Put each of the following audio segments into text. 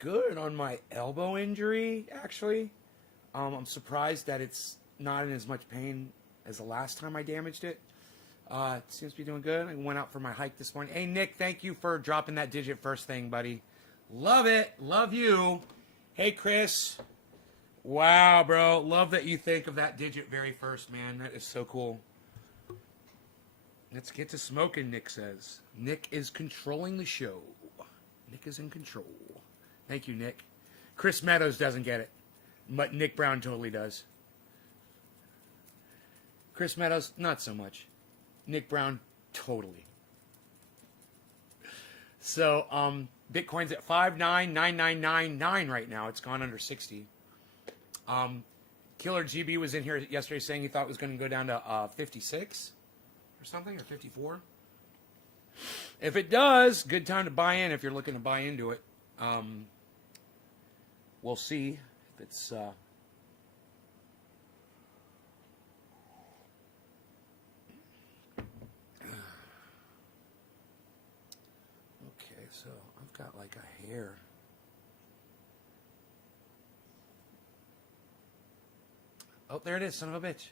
good on my elbow injury, actually. I'm surprised that it's not in as much pain as the last time I damaged it. It seems to be doing good. I went out for my hike this morning. Hey, Nick, thank you for dropping that digit first thing, buddy. Love it. Love you. Hey, Chris. Wow, bro. Love that you think of that digit very first, man. That is so cool. Let's get to smoking, Nick says. Nick is controlling the show. Nick is in control. Thank you, Nick. Chris Meadows doesn't get it, but Nick Brown totally does. Chris Meadows, not so much. Nick Brown, totally. So, Bitcoin's at 599999 right now. It's gone under 60. Killer GB was in here yesterday saying he thought it was going to go down to 56 or something, or 54. If it does, good time to buy in if you're looking to buy into it. We'll see if it's... Okay, so I've got like a hair. Oh, there it is, son of a bitch.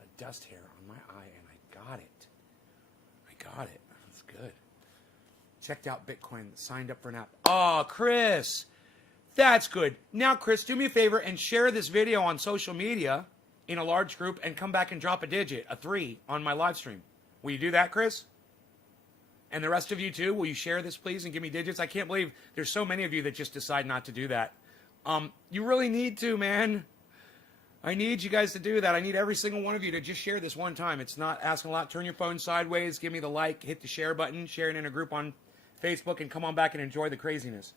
A dust hair on my eye, and I got it. That's good. Checked out Bitcoin, signed up for an app. Oh, Chris, that's good. Now, Chris, do me a favor and share this video on social media in a large group and come back and drop a digit, a 3, on my live stream. Will you do that, Chris? And the rest of you too, will you share this, please, and give me digits? I can't believe there's so many of you that just decide not to do that. You really need to, man. I need you guys to do that. I need every single one of you to just share this one time. It's not asking a lot. Turn your phone sideways, give me the like, hit the share button, share it in a group on Facebook, and come on back and enjoy the craziness.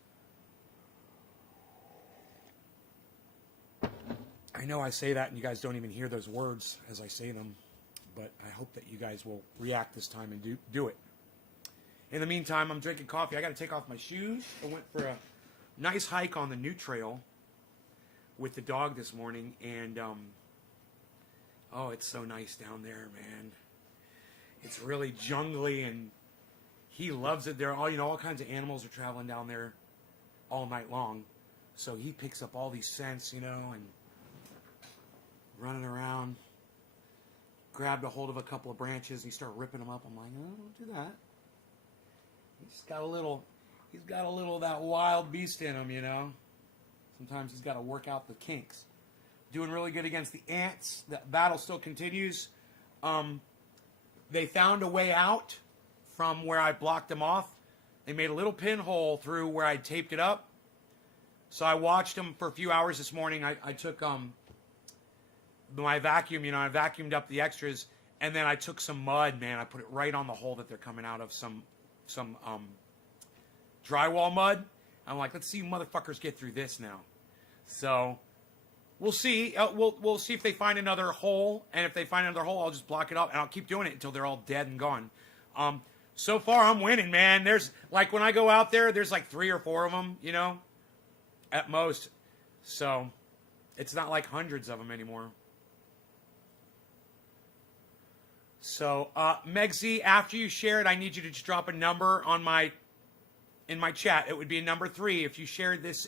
I know I say that and you guys don't even hear those words as I say them, but I hope that you guys will react this time and do it. In the meantime, I'm drinking coffee. I got to take off my shoes. I went for a nice hike on the new trail with the dog this morning, and oh, it's so nice down there, man. It's really jungly, and he loves it. There are all kinds of animals are traveling down there all night long, so he picks up all these scents, and running around. Grabbed a hold of a couple of branches, and he started ripping them up. I'm like, no, don't do that. He's got a little of that wild beast in him, Sometimes he's got to work out the kinks. Doing really good against the ants. The battle still continues. They found a way out from where I blocked them off. They made a little pinhole through where I taped it up. So I watched them for a few hours this morning. I took my vacuum, I vacuumed up the extras, and then I took some mud, man. I put it right on the hole that they're coming out of, some drywall mud. I'm like, let's see you motherfuckers get through this now. So we'll see. We'll see if they find another hole, and if they find another hole, I'll just block it up, and I'll keep doing it until they're all dead and gone. So far, I'm winning, man. There's like when I go out there, there's like 3 or 4 of them, at most. So it's not like hundreds of them anymore. So Megsy, after you share it, I need you to just drop a number on in my chat. It would be a number 3 if you shared this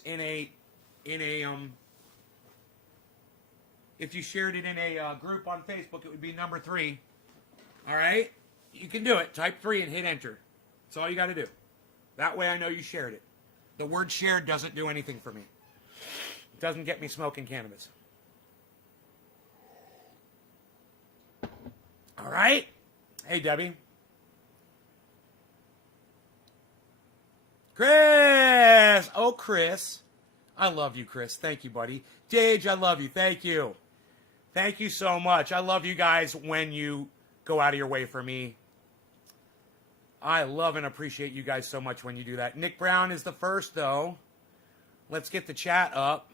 if you shared it in a group on Facebook. It would be number 3. All right, you can do it. Type 3 and hit enter. That's all you got to do. That way I know you shared it. The word shared doesn't do anything for me. It doesn't get me smoking cannabis. All right. Hey, Debbie. Chris! Oh, Chris. I love you, Chris. Thank you, buddy. Dage, I love you. Thank you. Thank you so much. I love you guys when you go out of your way for me. I love and appreciate you guys so much when you do that. Nick Brown is the first, though. Let's get the chat up.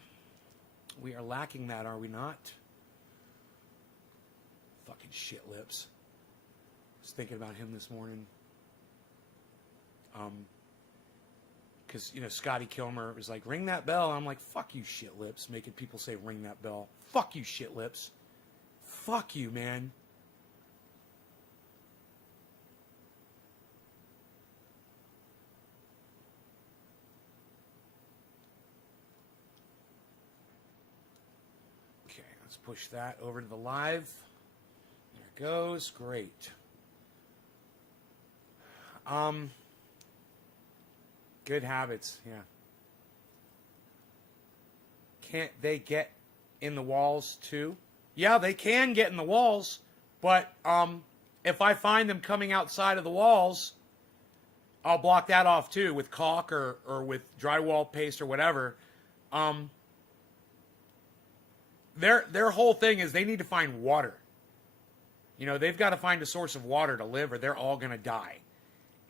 We are lacking that, are we not? Fucking shit lips. I was thinking about him this morning. Because, Scotty Kilmer was like, ring that bell. And I'm like, fuck you, shit lips. Making people say, ring that bell. Fuck you, shit lips. Fuck you, man. Let's push that over to the live. There it goes. Great. Good habits, yeah. Can't they get in the walls too? Yeah, they can get in the walls, but if I find them coming outside of the walls, I'll block that off too with caulk or with drywall paste or whatever. Their whole thing is they need to find water. You know, they've got to find a source of water to live or they're all going to die.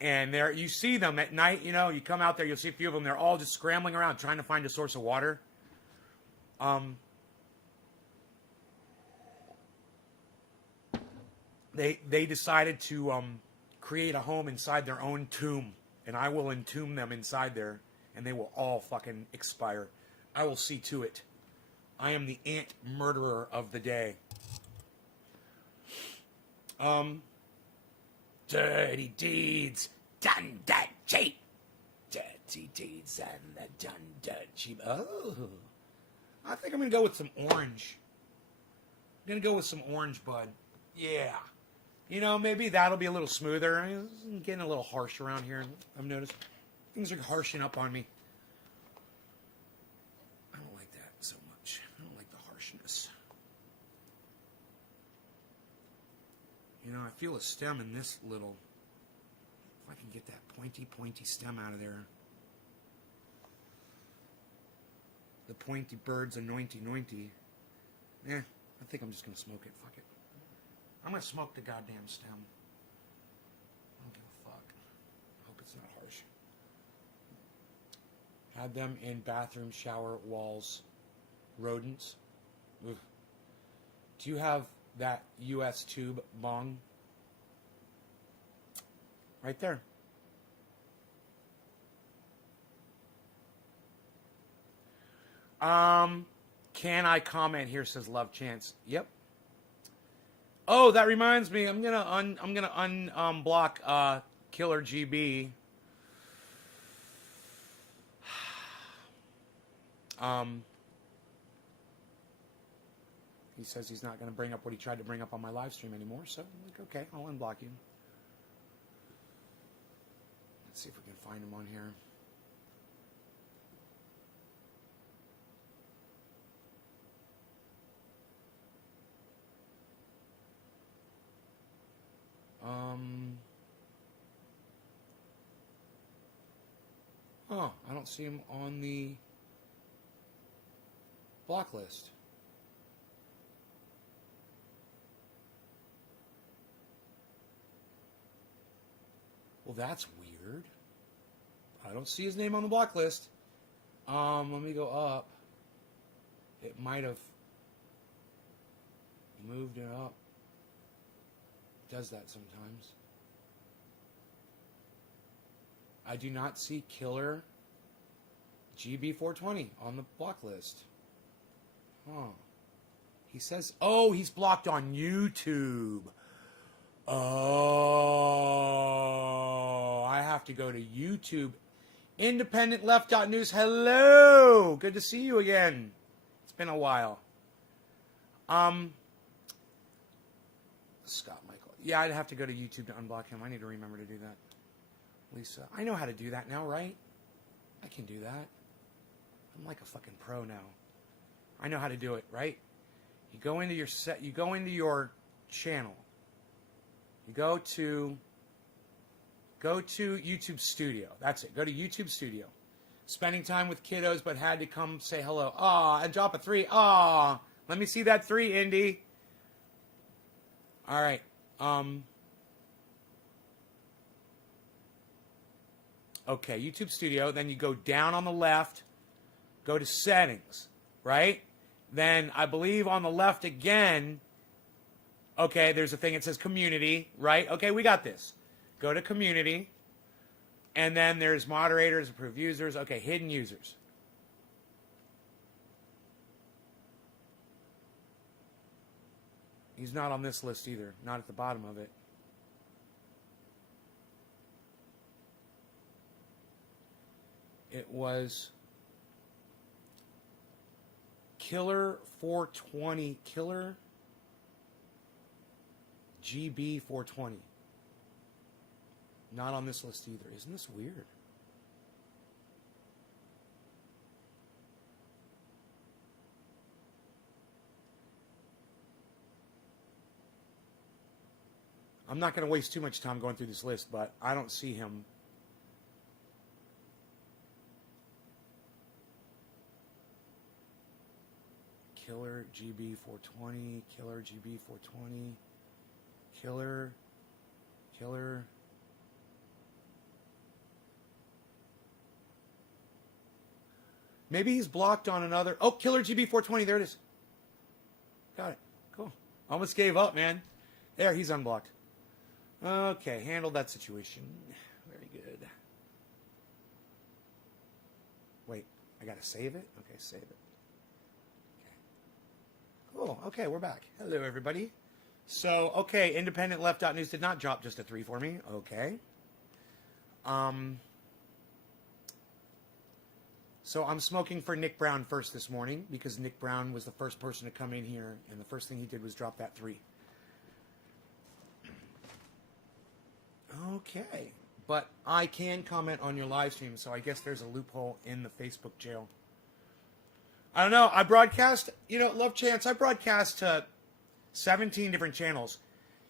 And there, you see them at night, you know, you come out there, you'll see a few of them, they're all just scrambling around trying to find a source of water. They decided to create a home inside their own tomb, and I will entomb them inside there, and they will all fucking expire. I will see to it. I am the ant murderer of the day. Dirty deeds done that cheap. Dirty deeds and the done dirt cheap. Oh, I think I'm gonna go with some orange. I'm gonna go with some orange, bud. Yeah. You know, maybe that'll be a little smoother. I'm getting a little harsh around here. I've noticed things are harshing up on me. I don't like that so much. I don't like the harshness. You know, I feel a stem in this little. If I can get that pointy stem out of there. The pointy bird's anointy. Eh, I think I'm just going to smoke it. Fuck it. I'm going to smoke the goddamn stem. I don't give a fuck. I hope it's not harsh. Had them in bathroom, shower, walls, rodents. Ugh. Do you have that U.S. tube bong? Right there. Can I comment here? Says Love Chance. Yep. Oh, that reminds me. I'm gonna unblock Killer GB. He says he's not gonna bring up what he tried to bring up on my live stream anymore. So I'm like, okay, I'll unblock you. Let's see if we can find him on here. Oh, I don't see him on the block list. Well, that's weird. I don't see his name on the block list. Let me go up. It might have moved it up. It does that sometimes. I do not see Killer GB420 on the block list. Huh. He says, oh, he's blocked on YouTube. Oh, I have to go to YouTube. Independent Left.News. Hello. Good to see you again. It's been a while. Scott Michael. Yeah, I'd have to go to YouTube to unblock him. I need to remember to do that. Lisa. I know how to do that now, right? I can do that. I'm like a fucking pro now. I know how to do it, right? You go into your set, you go into your channel. You go to YouTube Studio. That's it. Go to YouTube Studio. Spending time with kiddos, but had to come say hello. Aw, and drop a 3. Aw, let me see that 3, Indy. All right. Okay, YouTube Studio. Then you go down on the left. Go to Settings, right? Then I believe on the left again. Okay, there's a thing that says Community, right? Okay, we got this. Go to Community. And then there's Moderators, Approved Users. Okay, Hidden Users. He's not on this list either. Not at the bottom of it. It was Killer 420. Killer GB 420. Not on this list either. Isn't this weird? I'm not going to waste too much time going through this list, but I don't see him. Killer GB 420, Killer GB 420, Killer. Maybe he's blocked on another. Oh, Killer GB 420, there it is. Got it. Cool. Almost gave up, man. There, he's unblocked. Okay, handled that situation. Very good. Wait, I gotta save it? Okay, save it. Okay. Cool. Okay, we're back. Hello, everybody. So, okay, Independent Left.News did not drop just a 3 for me. Okay. So I'm smoking for Nick Brown first this morning because Nick Brown was the first person to come in here, and the first thing he did was drop that 3. Okay, but I can comment on your live stream, so I guess there's a loophole in the Facebook jail. I don't know. I broadcast, Love Chance, I broadcast to 17 different channels.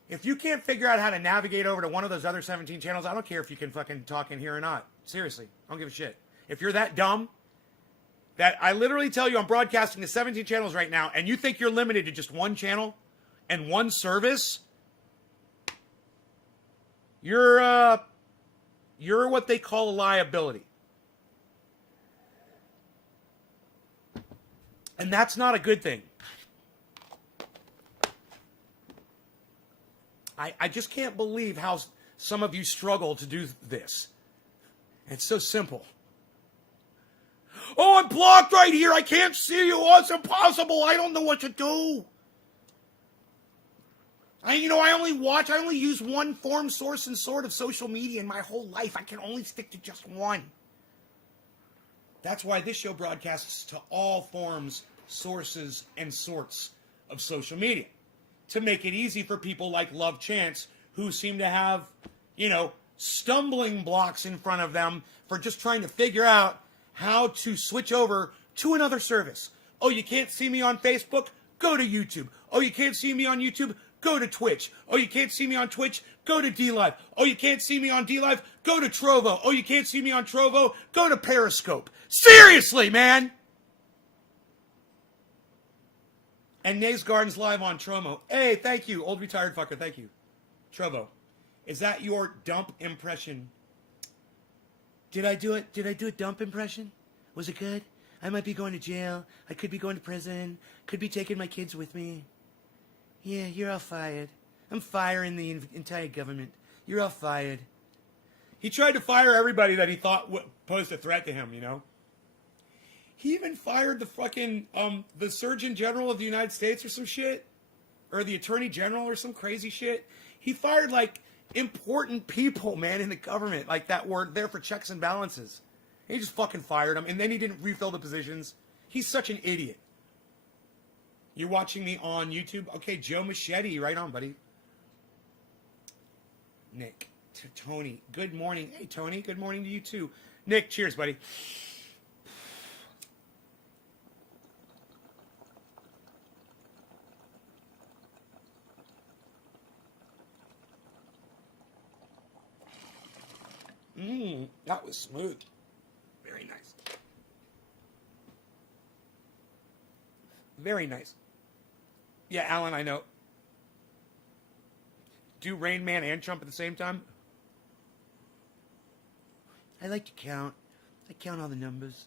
If you can't figure out how to navigate over to one of those other 17 channels, I don't care if you can fucking talk in here or not. Seriously, I don't give a shit. If you're that dumb, that I literally tell you I'm broadcasting to 17 channels right now, and you think you're limited to just one channel and one service, you're what they call a liability. And that's not a good thing. I just can't believe how some of you struggle to do this. It's so simple. Oh, I'm blocked right here. I can't see you. Oh, it's impossible. I don't know what to do. I only use one form, source, and sort of social media in my whole life. I can only stick to just one. That's why this show broadcasts to all forms, sources, and sorts of social media. To make it easy for people like Love Chance, who seem to have, stumbling blocks in front of them for just trying to figure out how to switch over to another service. Oh, you can't see me on Facebook? Go to YouTube. Oh, you can't see me on YouTube? Go to Twitch. Oh, you can't see me on Twitch? Go to DLive. Oh, you can't see me on DLive? Go to Trovo. Oh, you can't see me on Trovo? Go to Periscope. Seriously, man! And NAYS Gardens live on Tromo. Hey, thank you, old retired fucker. Thank you. Trovo. Is that your dump impression? Did I do it? Did I do a dump impression? Was it good? I might be going to jail. I could be going to prison. Could be taking my kids with me. Yeah, you're all fired. I'm firing the entire government. You're all fired. He tried to fire everybody that he thought posed a threat to him, He even fired the fucking, the Surgeon General of the United States or some shit. Or the Attorney General or some crazy shit. He fired, important people, man, in the government. That were there for checks and balances. He just fucking fired them. And then he didn't refill the positions. He's such an idiot. You're watching me on YouTube? Okay, Joe Machete. Right on, buddy. Nick. Tony. Good morning. Hey, Tony. Good morning to you, too. Nick, cheers, buddy. That was smooth. Very nice. Very nice. Yeah, Alan, I know. Do Rain Man and Trump at the same time? I like to count. I count all the numbers.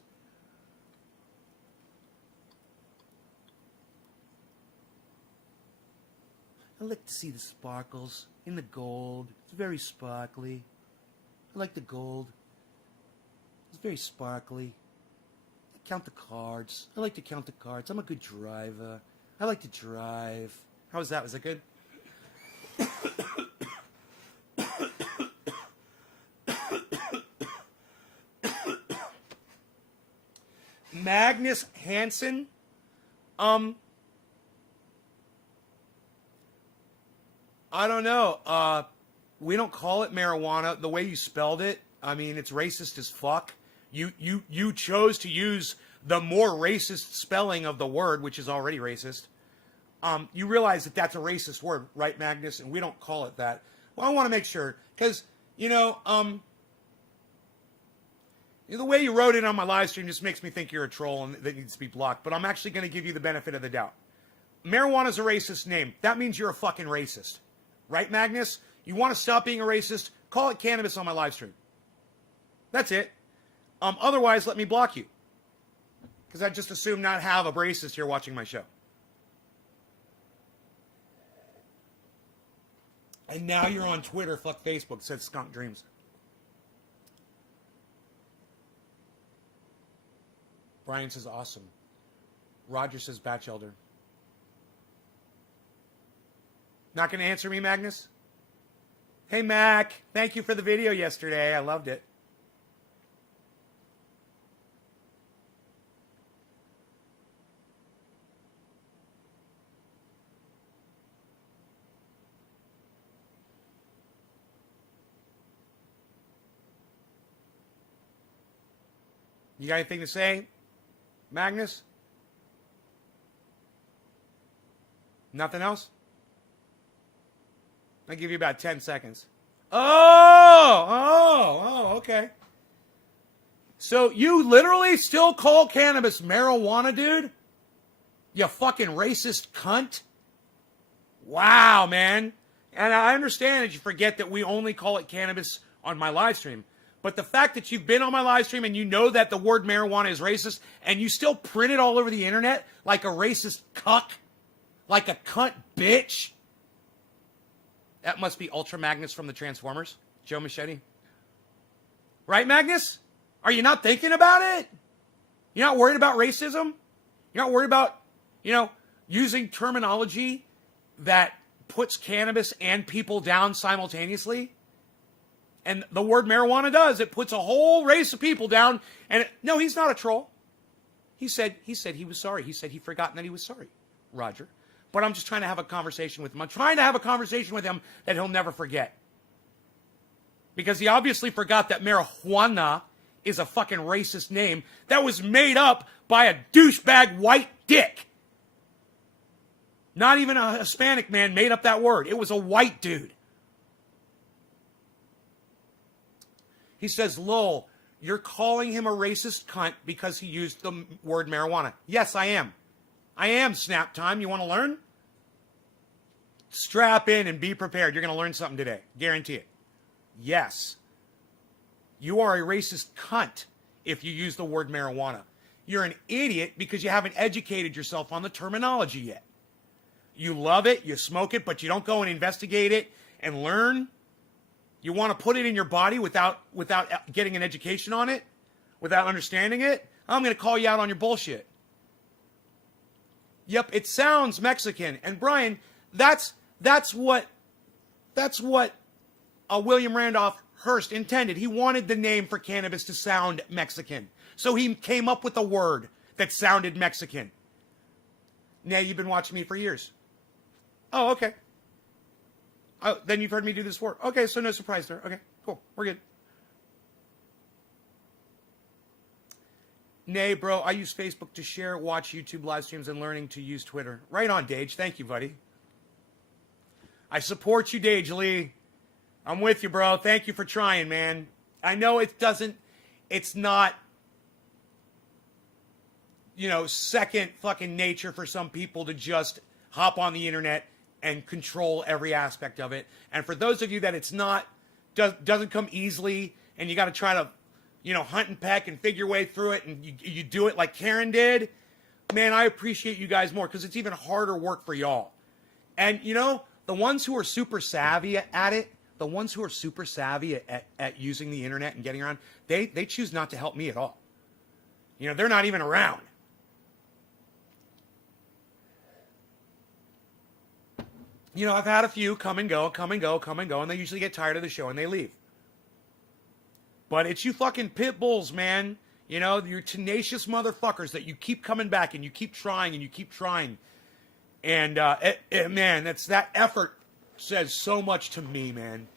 I like to see the sparkles in the gold. It's very sparkly. I like the gold. It's very sparkly. I count the cards. I like to count the cards. I'm a good driver. I like to drive. How was that? Was that good? Magnus Hansen. I don't know. We don't call it marijuana. The way you spelled it, I mean, it's racist as fuck. You chose to use the more racist spelling of the word, which is already racist. You realize that that's a racist word, right, Magnus? And we don't call it that. Well, I want to make sure, because, the way you wrote it on my live stream just makes me think you're a troll and that needs to be blocked. But I'm actually going to give you the benefit of the doubt. Marijuana's a racist name. That means you're a fucking racist. Right, Magnus? You want to stop being a racist? Call it cannabis on my live stream. That's it. Otherwise, let me block you. Because I just assume not have a racist here watching my show. And now you're on Twitter, fuck Facebook, said Skunk Dreams. Brian says awesome. Roger says Batch Elder. Not going to answer me, Magnus? Hey, Mac. Thank you for the video yesterday. I loved it. You got anything to say, Magnus? Nothing else? I'll give you about 10 seconds. Oh, okay. So you literally still call cannabis marijuana, dude? You fucking racist cunt. Wow, man. And I understand that you forget that we only call it cannabis on my live stream. But the fact that you've been on my live stream and you know that the word marijuana is racist and you still print it all over the internet like a racist cuck, like a cunt bitch. That must be Ultra Magnus from the Transformers, Joe Machete. Right, Magnus? Are you not thinking about it? You're not worried about racism? You're not worried about, using terminology that puts cannabis and people down simultaneously? And the word marijuana does. It puts a whole race of people down. And no, he's not a troll. He said he was sorry. He said he'd forgotten that he was sorry, Roger. But I'm just trying to have a conversation with him. I'm trying to have a conversation with him that he'll never forget. Because he obviously forgot that marijuana is a fucking racist name that was made up by a douchebag white dick. Not even a Hispanic man made up that word. It was a white dude. He says, lol, you're calling him a racist cunt because he used the word marijuana. Yes, I am. I am, Snap Time. You want to learn? Strap in and be prepared. You're going to learn something today. Guarantee it. Yes. You are a racist cunt if you use the word marijuana. You're an idiot because you haven't educated yourself on the terminology yet. You love it, you smoke it, but you don't go and investigate it and learn. You want to put it in your body without getting an education on it, without understanding it? I'm going to call you out on your bullshit. Yep, it sounds Mexican. And Brian, that's what William Randolph Hearst intended. He wanted the name for cannabis to sound Mexican. So he came up with a word that sounded Mexican. Now, you've been watching me for years. Oh, okay. Oh, then you've heard me do this before. Okay, so no surprise there. Okay, cool. We're good. Nay, bro, I use Facebook to share, watch YouTube live streams, and learning to use Twitter. Right on, Dage. Thank you, buddy. I support you, Dage Lee. I'm with you, bro. Thank you for trying, man. I know it's not, second fucking nature for some people to just hop on the internet and control every aspect of it. And for those of you that doesn't come easily, and you got to try to, hunt and peck and figure your way through it, and you do it like Karen did, man, I appreciate you guys more because it's even harder work for y'all. And, the ones who are super savvy at it, the ones who are super savvy at using the internet and getting around, they choose not to help me at all. They're not even around. I've had a few come and go, and they usually get tired of the show and they leave. But it's you fucking pit bulls, man. You know, you're tenacious motherfuckers that you keep coming back and you keep trying and you keep trying. And, man, that effort says so much to me, man.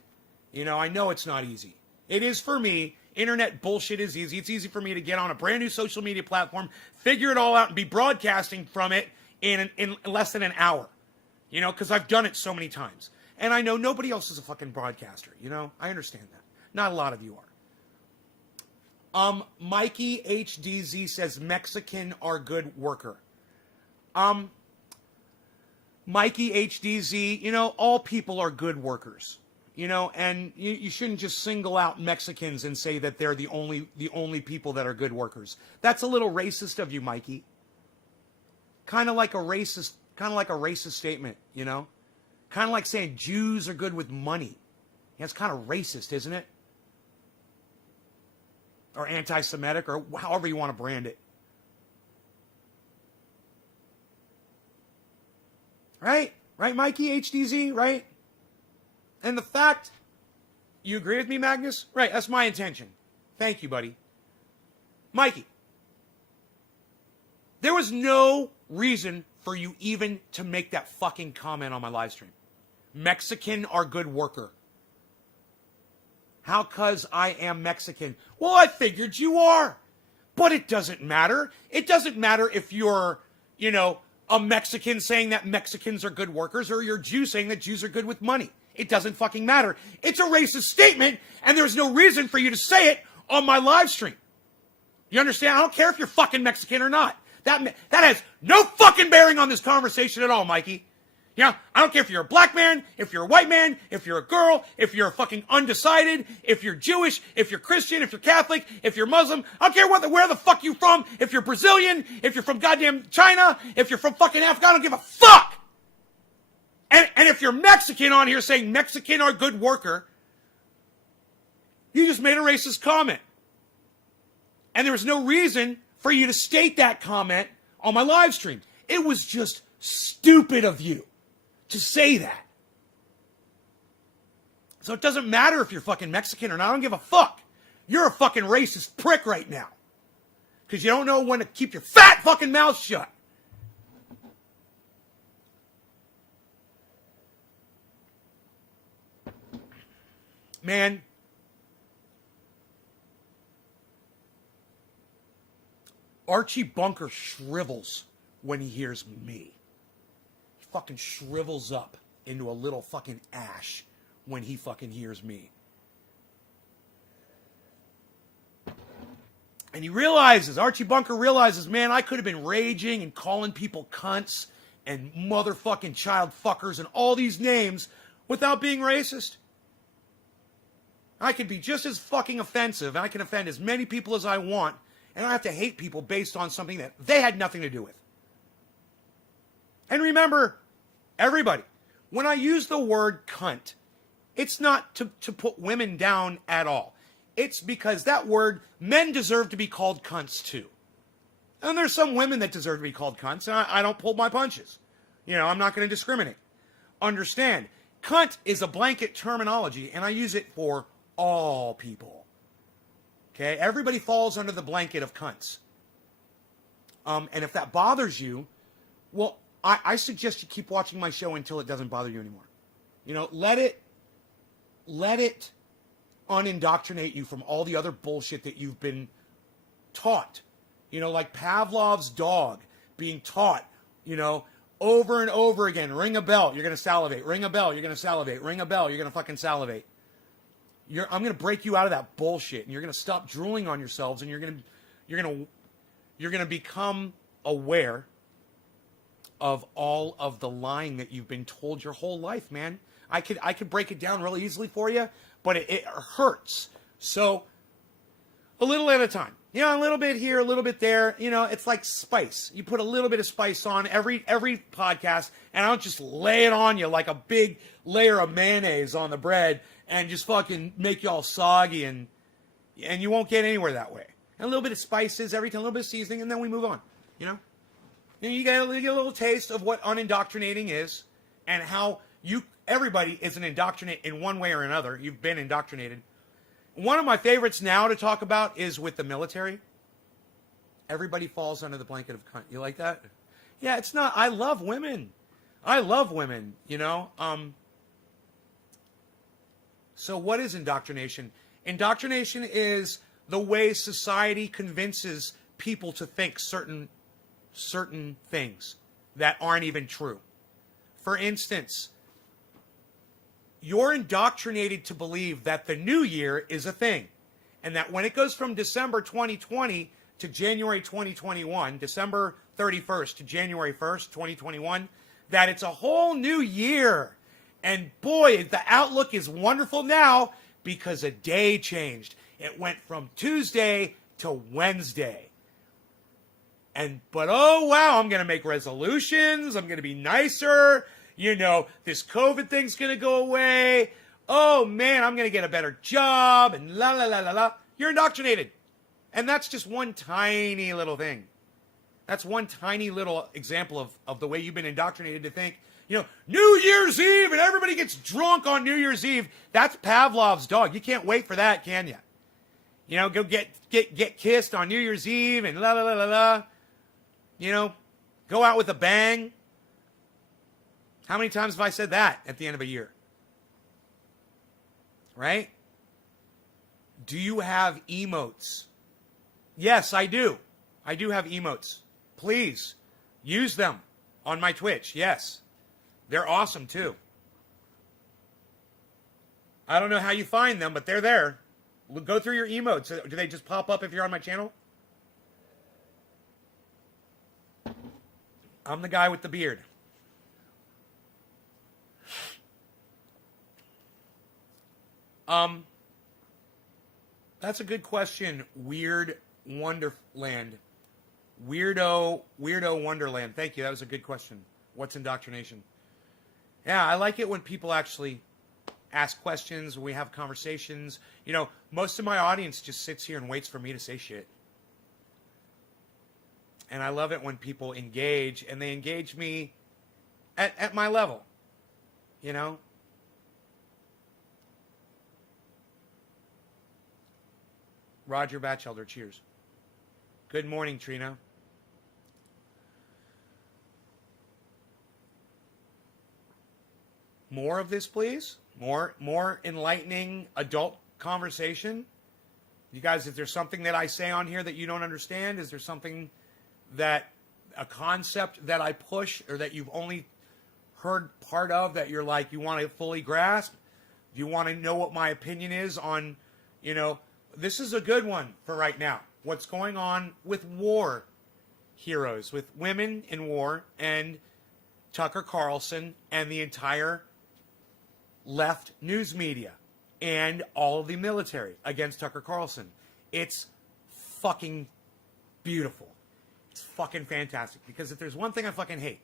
You know, I know it's not easy. It is for me. Internet bullshit is easy. It's easy for me to get on a brand new social media platform, figure it all out, and be broadcasting from it in less than an hour. You know, because I've done it so many times. And I know nobody else is a fucking broadcaster, you know? I understand that. Not a lot of you are. Mikey HDZ says Mexican are good worker. Mikey HDZ, you know, all people are good workers. You know, and you shouldn't just single out Mexicans and say that they're the only people that are good workers. That's a little racist of you, Mikey. Kind of like a racist statement, you know? Kind of like saying Jews are good with money. Yeah, it's kind of racist, isn't it? Or anti-Semitic, or however you want to brand it. Right? Right, Mikey, HDZ, right? And the fact, you agree with me, Magnus? Right, that's my intention. Thank you, buddy. Mikey, there was no reason for you even to make that fucking comment on my live stream. Mexican are good worker. How 'cause I am Mexican? Well, I figured you are. But it doesn't matter. It doesn't matter if you're, you know, a Mexican saying that Mexicans are good workers or you're a Jew saying that Jews are good with money. It doesn't fucking matter. It's a racist statement, and there's no reason for you to say it on my live stream. You understand? I don't care if you're fucking Mexican or not. That has no fucking bearing on this conversation at all, Mikey. You know, I don't care if you're a black man, if you're a white man, if you're a girl, if you're fucking undecided, if you're Jewish, if you're Christian, if you're Catholic, if you're Muslim. I don't care where the fuck you're from. If you're Brazilian, if you're from goddamn China, if you're from fucking Africa, I don't give a fuck. And if you're Mexican on here saying Mexican are good worker, you just made a racist comment. And there was no reason for you to state that comment on my live stream. It was just stupid of you to say that. So it doesn't matter if you're fucking Mexican or not. I don't give a fuck. You're a fucking racist prick right now. Because you don't know when to keep your fat fucking mouth shut. Man. Archie Bunker shrivels when he hears me. He fucking shrivels up into a little fucking ash when he fucking hears me. And he realizes, Archie Bunker realizes, man, I could have been raging and calling people cunts and motherfucking child fuckers and all these names without being racist. I could be just as fucking offensive, and I can offend as many people as I want, and I don't have to hate people based on something that they had nothing to do with. And remember, everybody, when I use the word cunt, it's not to put women down at all. It's because that word, men deserve to be called cunts too. And there's some women that deserve to be called cunts, and I don't pull my punches. You know, I'm not going to discriminate. Understand, cunt is a blanket terminology, and I use it for all people. Okay? Everybody falls under the blanket of cunts. And if that bothers you, well, I suggest you keep watching my show until it doesn't bother you anymore. You know, let it unindoctrinate you from all the other bullshit that you've been taught. You know, like Pavlov's dog being taught, you know, over and over again. Ring a bell, you're going to salivate. Ring a bell, you're going to salivate. Ring a bell, you're going to fucking salivate. I'm going to break you out of that bullshit, and you're going to stop drooling on yourselves, and you're going to become aware of all of the lying that you've been told your whole life, man. I could break it down really easily for you, but it hurts. So, a little at a time. You know, a little bit here, a little bit there. You know, it's like spice. You put a little bit of spice on every podcast, and I don't just lay it on you like a big layer of mayonnaise on the bread and just fucking make you all soggy, and you won't get anywhere that way. And a little bit of spices every time, a little bit of seasoning, and then we move on. You know? And you get a little taste of what unindoctrinating is, and how everybody is an indoctrinate in one way or another. You've been indoctrinated. One of my favorites now to talk about is with the military. Everybody falls under the blanket of cunt. You like that? Yeah, it's not. I love women. I love women, you know. So what is indoctrination? Indoctrination is the way society convinces people to think certain things that aren't even true. For instance, you're indoctrinated to believe that the new year is a thing, and that when it goes from December 2020 to January 2021, December 31st to January 1st, 2021, that it's a whole new year. And boy, the outlook is wonderful now because a day changed. It went from Tuesday to Wednesday. But oh wow, I'm going to make resolutions. I'm going to be nicer. You know, this COVID thing's going to go away. Oh man, I'm going to get a better job and la la la la la. You're indoctrinated. And that's just one tiny little thing. That's one tiny little example of the way you've been indoctrinated to think. You know, New Year's Eve and everybody gets drunk on New Year's Eve. That's Pavlov's dog. You can't wait for that, can you? You know, go get kissed on New Year's Eve and la la la la la. You know, go out with a bang. How many times have I said that at the end of a year? Right? Do you have emotes? Yes, I do. I do have emotes. Please use them on my Twitch. Yes. They're awesome too. I don't know how you find them, but they're there. Go through your emotes. Do they just pop up if you're on my channel? I'm the guy with the beard. That's a good question. Weird Wonderland. Weirdo Wonderland. Thank you. That was a good question. What's indoctrination? Yeah, I like it when people actually ask questions, when we have conversations. You know, most of my audience just sits here and waits for me to say shit. And I love it when people engage, and they engage me at my level. You know? Roger Batchelder, cheers. Good morning, Trina. More of this, please. More enlightening adult conversation. You guys, if there's something that I say on here that you don't understand, is there something that, a concept that I push or that you've only heard part of that you're like, you want to fully grasp? Do you want to know what my opinion is on, you know, this is a good one for right now. What's going on with war heroes, with women in war, and Tucker Carlson and the entire left news media and all of the military against Tucker Carlson. It's fucking beautiful. It's fucking fantastic. Because if there's one thing I fucking hate,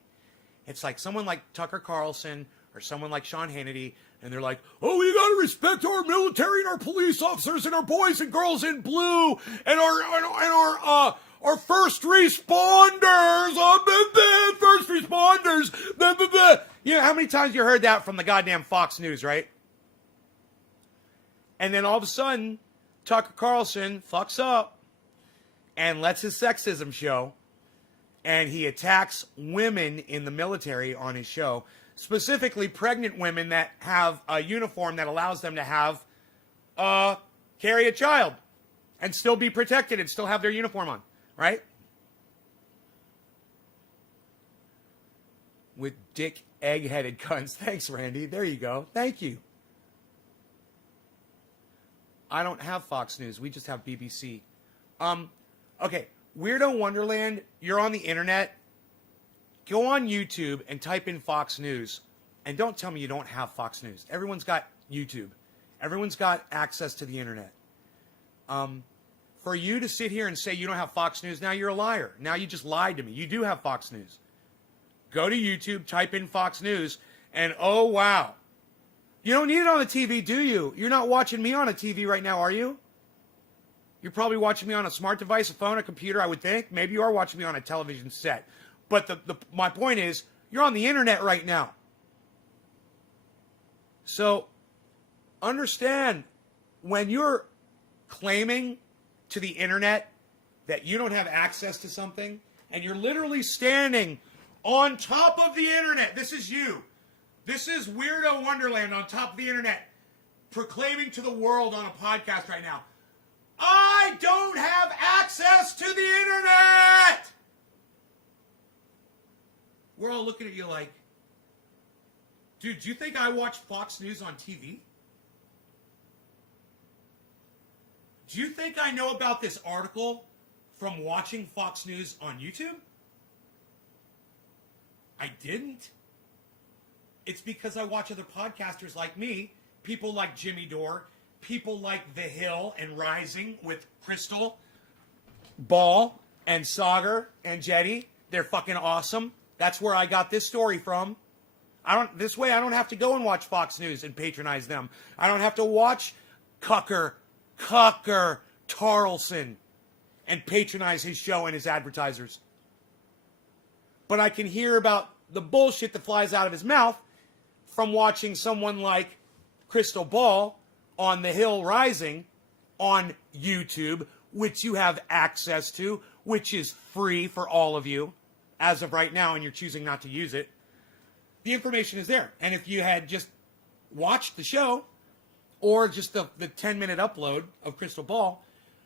it's like someone like Tucker Carlson or someone like Sean Hannity, and they're like, oh, we gotta respect our military and our police officers and our boys and girls in blue and our first responders, first responders. You know, how many times you heard that from the goddamn Fox News, right? And then all of a sudden, Tucker Carlson fucks up and lets his sexism show, and he attacks women in the military on his show, specifically pregnant women that have a uniform that allows them to have, carry a child and still be protected and still have their uniform on, right? With dick egg-headed cunts. Thanks, Randy. There you go. Thank you. I don't have Fox News. We just have BBC. Okay. Weirdo Wonderland, you're on the internet. Go on YouTube and type in Fox News. And don't tell me you don't have Fox News. Everyone's got YouTube. Everyone's got access to the internet. For you to sit here and say you don't have Fox News, now you're a liar. Now you just lied to me. You do have Fox News. Go to YouTube, type in Fox News, and oh, wow. You don't need it on the TV, do you? You're not watching me on a TV right now, are you? You're probably watching me on a smart device, a phone, a computer, I would think. Maybe you are watching me on a television set. But my point is, you're on the internet right now. So, understand, when you're claiming to the internet that you don't have access to something, and you're literally standing on top of the internet. This is you. This is Weirdo Wonderland on top of the internet, proclaiming to the world on a podcast right now, I don't have access to the internet! We're all looking at you like, dude, do you think I watch Fox News on TV? Do you think I know about this article from watching Fox News on YouTube? I didn't. It's because I watch other podcasters like me, people like Jimmy Dore, people like The Hill and Rising with Crystal, Ball, and Sagar and Jetty. They're fucking awesome. That's where I got this story from. This way I don't have to go and watch Fox News and patronize them. I don't have to watch Tucker Carlson and patronize his show and his advertisers. But I can hear about the bullshit that flies out of his mouth from watching someone like Crystal Ball on The Hill Rising on YouTube, which you have access to, which is free for all of you as of right now, and you're choosing not to use it. The information is there. And if you had just watched the show or just the 10-minute upload of Crystal Ball,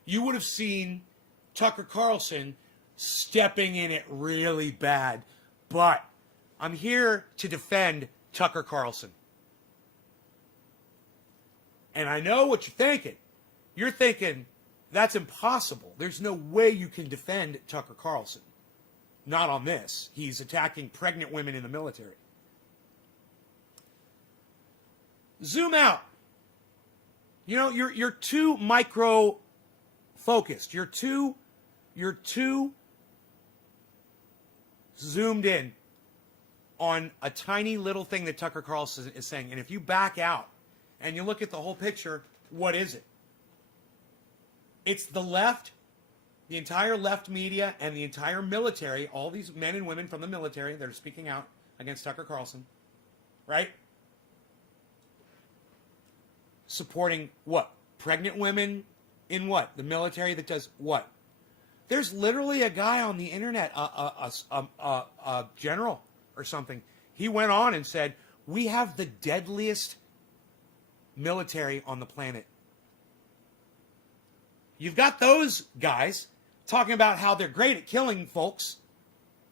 you would have seen Tucker Carlson stepping in it really bad. But I'm here to defend Tucker Carlson. And I know what you're thinking. You're thinking, that's impossible. There's no way you can defend Tucker Carlson. Not on this. He's attacking pregnant women in the military. Zoom out. You know, you're too micro focused. You're too zoomed in on a tiny little thing that Tucker Carlson is saying. And if you back out and you look at the whole picture, what is it? It's the left, the entire left media, and the entire military, all these men and women from the military that are speaking out against Tucker Carlson, right? Supporting what? Pregnant women in what? The military that does what? There's literally a guy on the internet, a general or something. He went on and said, we have the deadliest military on the planet. You've got those guys talking about how they're great at killing folks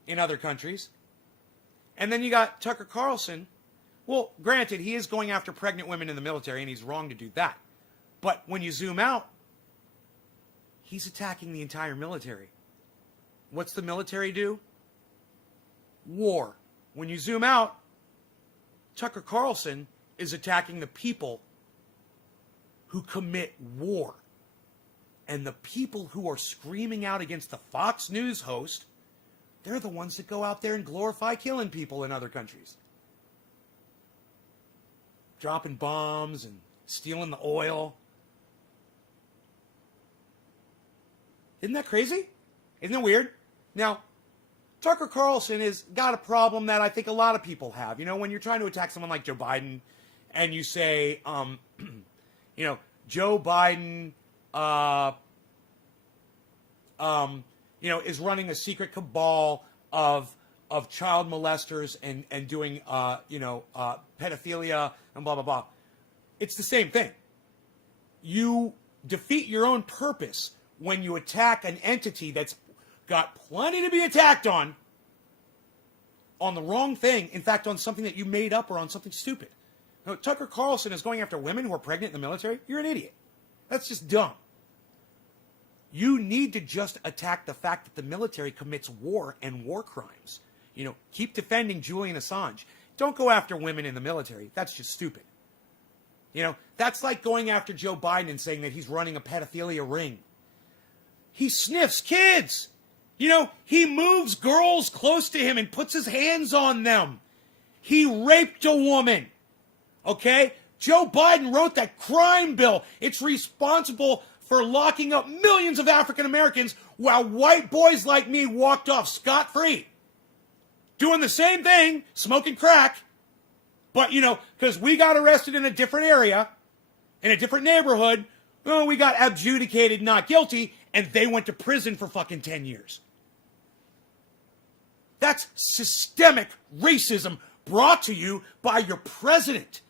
in other countries. And then you got Tucker Carlson. Well, granted, he is going after pregnant women in the military, and he's wrong to do that. But when you zoom out, he's attacking the entire military. What's the military do? War. When you zoom out, Tucker Carlson is attacking the people who commit war. And the people who are screaming out against the Fox News host, they're the ones that go out there and glorify killing people in other countries. Dropping bombs and stealing the oil. Isn't that crazy? Isn't it weird? Now, Tucker Carlson has got a problem that I think a lot of people have. You know, when you're trying to attack someone like Joe Biden and you say, Joe Biden, is running a secret cabal of child molesters and doing, pedophilia and blah, blah, blah. It's the same thing. You defeat your own purpose when you attack an entity that's got plenty to be attacked on the wrong thing. In fact, on something that you made up or on something stupid. Now, Tucker Carlson is going after women who are pregnant in the military. You're an idiot. That's just dumb. You need to just attack the fact that the military commits war and war crimes. Keep defending Julian Assange. Don't go after women in the military. That's just stupid. That's like going after Joe Biden and saying that he's running a pedophilia ring. He sniffs kids. He moves girls close to him and puts his hands on them. He raped a woman. Okay? Joe Biden wrote that crime bill. It's responsible for locking up millions of African Americans while white boys like me walked off scot-free. Doing the same thing, smoking crack. But, because we got arrested in a different area, in a different neighborhood, we got adjudicated not guilty, and they went to prison for fucking 10 years. That's systemic racism brought to you by your president,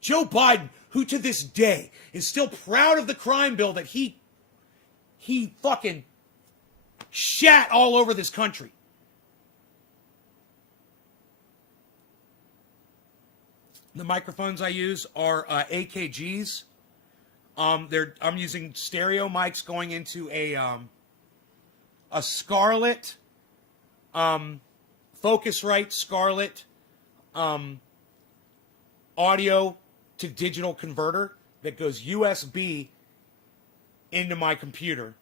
Joe Biden, who to this day is still proud of the crime bill that he fucking shat all over this country. The microphones I use are AKGs. I'm using stereo mics going into a Scarlett, Focusrite Scarlett audio to digital converter that goes USB into my computer.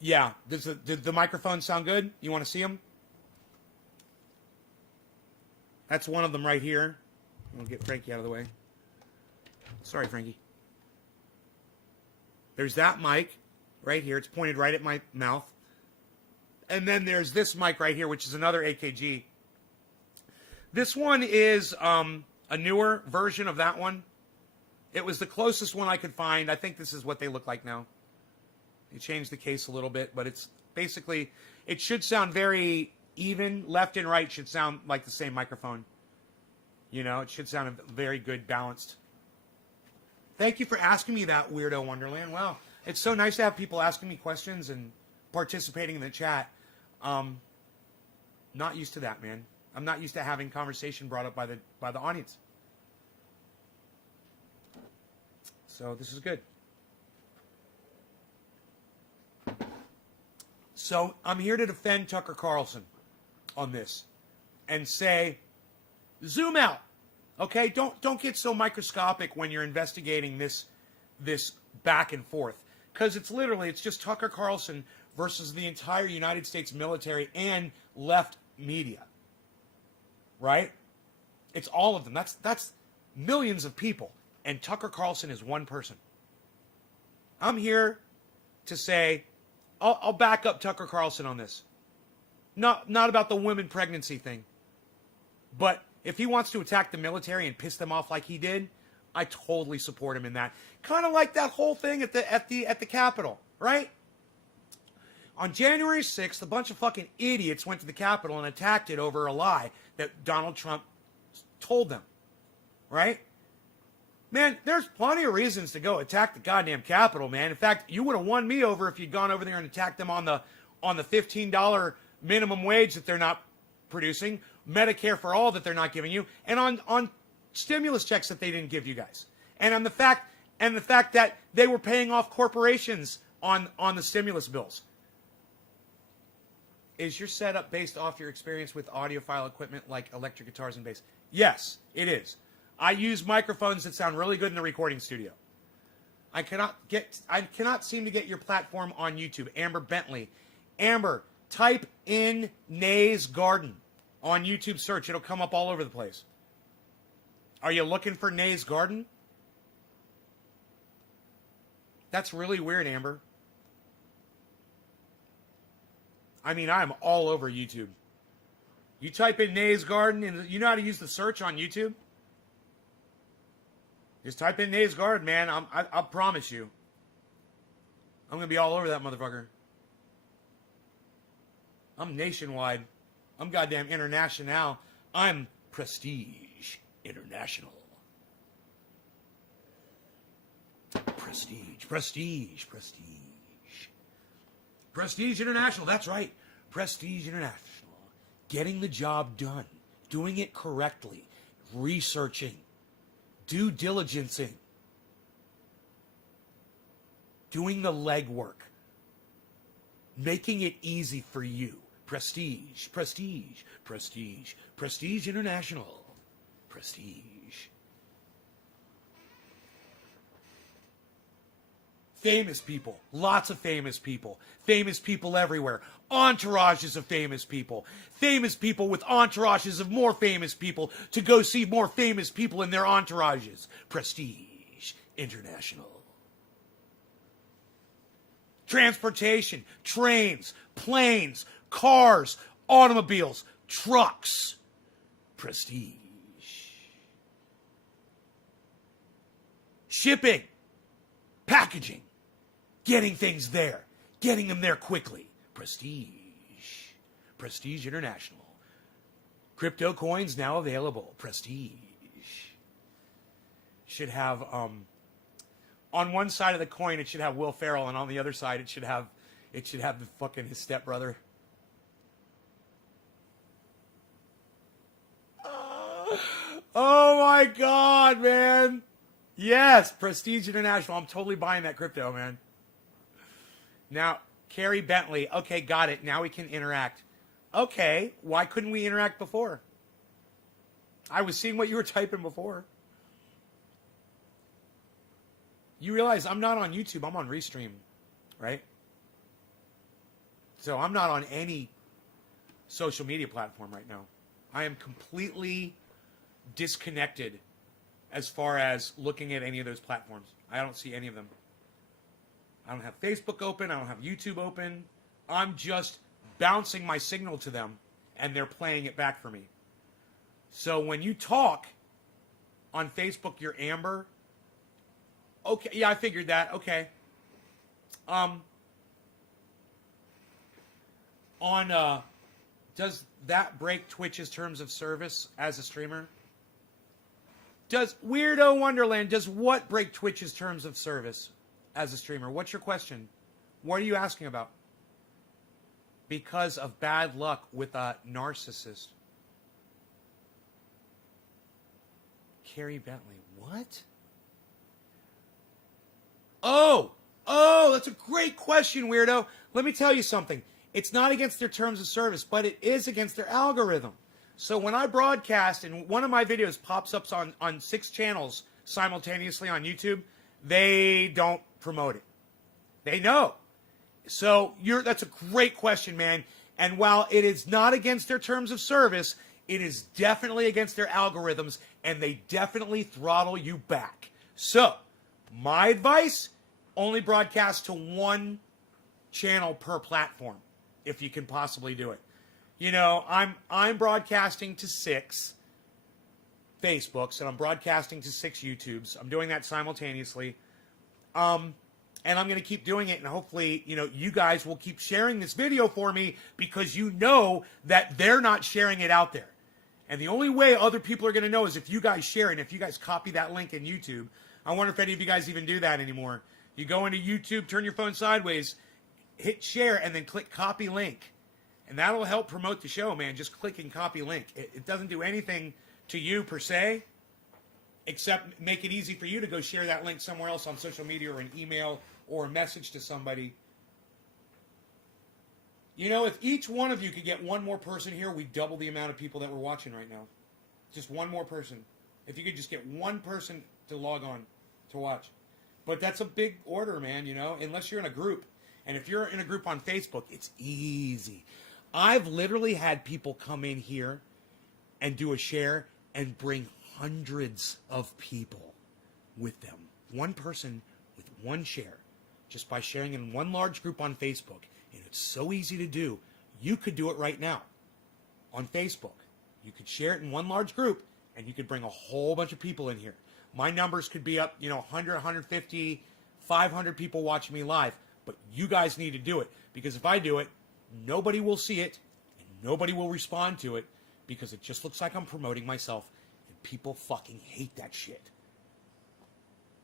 Yeah, does the microphones sound good? You want to see them? That's one of them right here. I'll get Frankie out of the way. Sorry, Frankie. There's that mic right here. It's pointed right at my mouth. And then there's this mic right here, which is another AKG. This one is a newer version of that one. It was the closest one I could find. I think this is what they look like now. They changed the case a little bit, but it's basically, it should sound very even. Left and right should sound like the same microphone. You know, it should sound very good, balanced. Thank you for asking me that, Weirdo Wonderland. Wow, it's so nice to have people asking me questions and participating in the chat. Not used to that, man. I'm not used to having conversation brought up by the audience. So this is good. So I'm here to defend Tucker Carlson on this and say, zoom out. Okay, don't get so microscopic when you're investigating this back and forth, because it's just Tucker Carlson versus the entire United States military and left media. Right? It's all of them. That's millions of people, and Tucker Carlson is one person. I'm here to say, I'll back up Tucker Carlson on this. Not about the women pregnancy thing, but if he wants to attack the military and piss them off like he did, I totally support him in that. Kind of like that whole thing at the Capitol, right? On January 6th, a bunch of fucking idiots went to the Capitol and attacked it over a lie that Donald Trump told them, right? Man, there's plenty of reasons to go attack the goddamn Capitol, man. In fact, you would have won me over if you'd gone over there and attacked them on the $15 minimum wage that they're not producing, Medicare for all that they're not giving you, and on stimulus checks that they didn't give you guys, and on the fact that they were paying off corporations on the stimulus bills. Is your setup based off your experience with audiophile equipment like electric guitars and bass? Yes, it is. I use microphones that sound really good in the recording studio. I cannot seem to get your platform on YouTube. Amber Bentley. Amber, type in NAYS Garden on YouTube search. It'll come up all over the place. Are you looking for NAYS Garden? That's really weird, Amber. I mean, I'm all over YouTube. You type in NAYS Garden, and you know how to use the search on YouTube? Just type in NAYS Garden, man. I promise you. I'm going to be all over that motherfucker. I'm nationwide. I'm goddamn international. I'm prestige international. Prestige, prestige, prestige. Prestige International, that's right. Prestige International. Getting the job done. Doing it correctly. Researching. Due diligencing. Doing the legwork. Making it easy for you. Prestige, prestige, prestige. Prestige International. Prestige. Famous people. Lots of famous people. Famous people everywhere. Entourages of famous people. Famous people with entourages of more famous people to go see more famous people in their entourages. Prestige International. Transportation. Trains. Planes. Cars. Automobiles. Trucks. Prestige. Shipping. Packaging. getting things there, getting them there quickly. Prestige. Prestige International. Crypto coins now available. Prestige. Should have, on one side of the coin, it should have Will Ferrell, and on the other side, it should have the fucking his stepbrother. Oh my God, man. Yes, Prestige International. I'm totally buying that crypto, man. Now, Carrie Bentley. Okay, got it. Now we can interact. Okay, why couldn't we interact before? I was seeing what you were typing before. You realize I'm not on YouTube. I'm on Restream, right? So I'm not on any social media platform right now. I am completely disconnected as far as looking at any of those platforms. I don't see any of them. I don't have Facebook open. I don't have YouTube open. I'm just bouncing my signal to them, and they're playing it back for me. So when you talk on Facebook, you're Amber. Okay, yeah, I figured that. Okay. Does that break Twitch's terms of service as a streamer? Does Weirdo Wonderland, does what break Twitch's terms of service as a streamer? What's your question? What are you asking about? Because of bad luck with a narcissist. Carrie Bentley, what? Oh, that's a great question, Weirdo. Let me tell you something. It's not against their terms of service, but it is against their algorithm. So when I broadcast and one of my videos pops up on 6 channels simultaneously on YouTube, they don't promote it. They know. So that's a great question, man. And while it is not against their terms of service, it is definitely against their algorithms, and they definitely throttle you back. So my advice, only broadcast to 1 channel per platform, if you can possibly do it. You know, I'm broadcasting to 6 Facebooks, and I'm broadcasting to 6 YouTubes. I'm doing that simultaneously. And I'm going to keep doing it, and hopefully, you know, you guys will keep sharing this video for me because you know that they're not sharing it out there. And the only way other people are going to know is if you guys share it, and if you guys copy that link in YouTube. I wonder if any of you guys even do that anymore. You go into YouTube, turn your phone sideways, hit share, and then click copy link. And that'll help promote the show, man. Just click and copy link. It doesn't do anything to you per se, except make it easy for you to go share that link somewhere else on social media or an email or a message to somebody. You know, if each one of you could get 1 more person here, we'd double the amount of people that we're watching right now. Just 1 more person. If you could just get 1 person to log on to watch. But that's a big order, man, you know, unless you're in a group. And if you're in a group on Facebook, it's easy. I've literally had people come in here and do a share and bring hundreds of people with them. 1 person with 1 share, just by sharing in 1 large group on Facebook. And it's so easy to do. You could do it right now on Facebook. You could share it in 1 large group, and you could bring a whole bunch of people in here. My numbers could be up, 100, 150, 500 people watching me live. But you guys need to do it. Because if I do it, nobody will see it, and nobody will respond to it, because it just looks like I'm promoting myself, and people fucking hate that shit.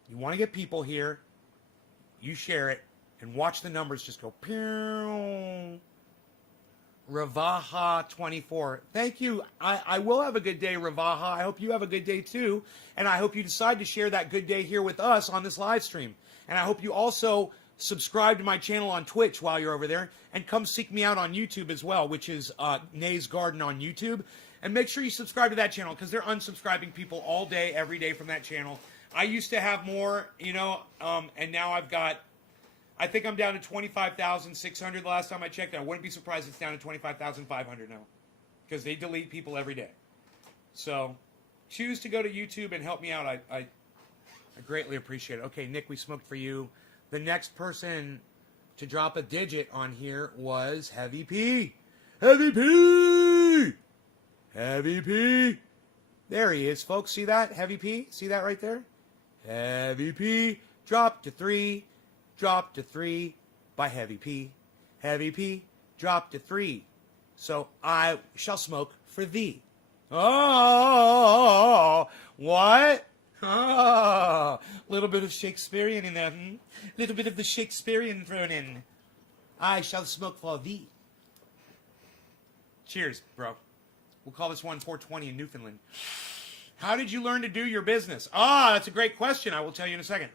You want to get people here, you share it, and watch the numbers just go, pew. Ravaha24. Thank you. I will have a good day, Ravaha. I hope you have a good day too. And I hope you decide to share that good day here with us on this live stream. And I hope you also subscribe to my channel on Twitch while you're over there. And come seek me out on YouTube as well, which is NAYS Garden on YouTube. And make sure you subscribe to that channel because they're unsubscribing people all day, every day from that channel. I used to have more, and now I think I'm down to 25,600 the last time I checked. I wouldn't be surprised it's down to 25,500 now because they delete people every day. So choose to go to YouTube and help me out. I greatly appreciate it. Okay, Nick, we smoked for you. The next person to drop a digit on here was Heavy P. Heavy P! Heavy P! There he is, folks. See that? Heavy P? See that right there? Heavy P dropped to 3. dropped to 3 by Heavy P. Heavy P dropped to 3. So I shall smoke for thee. Oh, what? Oh, little bit of Shakespearean in there. Little bit of the Shakespearean thrown in. I shall smoke for thee. Cheers, bro. We'll call this one 420 in Newfoundland. How did you learn to do your business? Ah, that's a great question. I will tell you in a second.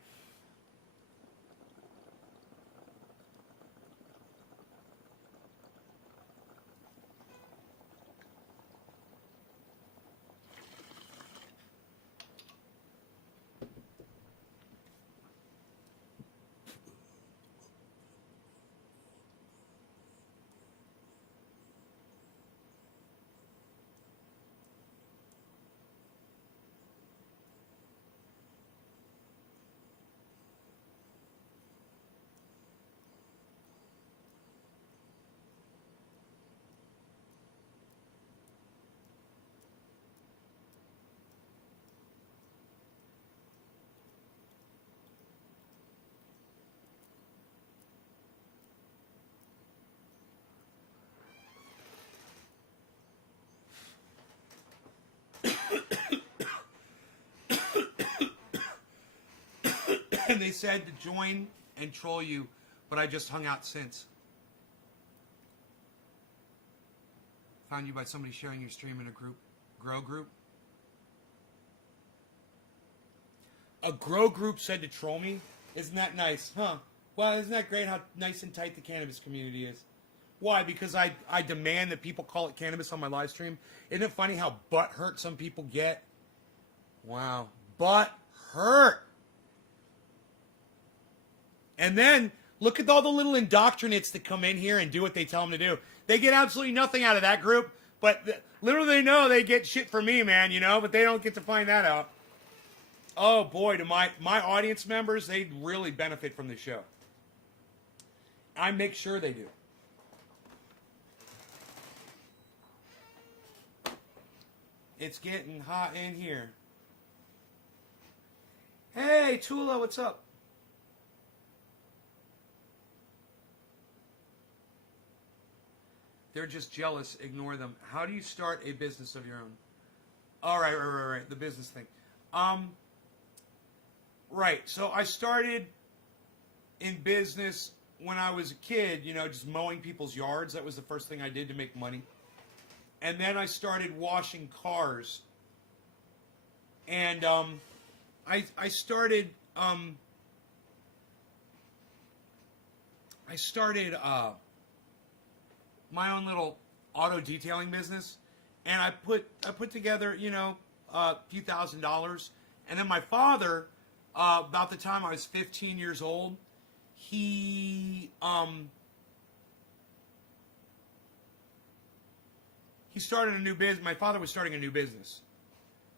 And they said to join and troll you, but I just hung out since. Found you by somebody sharing your stream in a group. Grow group. A grow group said to troll me? Isn't that nice, huh? Well, isn't that great how nice and tight the cannabis community is? Why? Because I demand that people call it cannabis on my live stream. Isn't it funny how butthurt some people get? Wow. Butthurt. And then, look at all the little indoctrinates that come in here and do what they tell them to do. They get absolutely nothing out of that group, but little they know they get shit from me, man, you know, but they don't get to find that out. Oh, boy, to my audience members, they really benefit from the show. I make sure they do. It's getting hot in here. Hey, Tula, what's up? They're just jealous. Ignore them. How do you start a business of your own? All right. The business thing. Right. So I started in business when I was a kid, you know, just mowing people's yards. That was the first thing I did to make money. And then I started washing cars. And I started my own little auto detailing business, and I put together, you know, a few $1,000s, and then my father, about the time I was 15 years old, he started a new business. My father was starting a new business.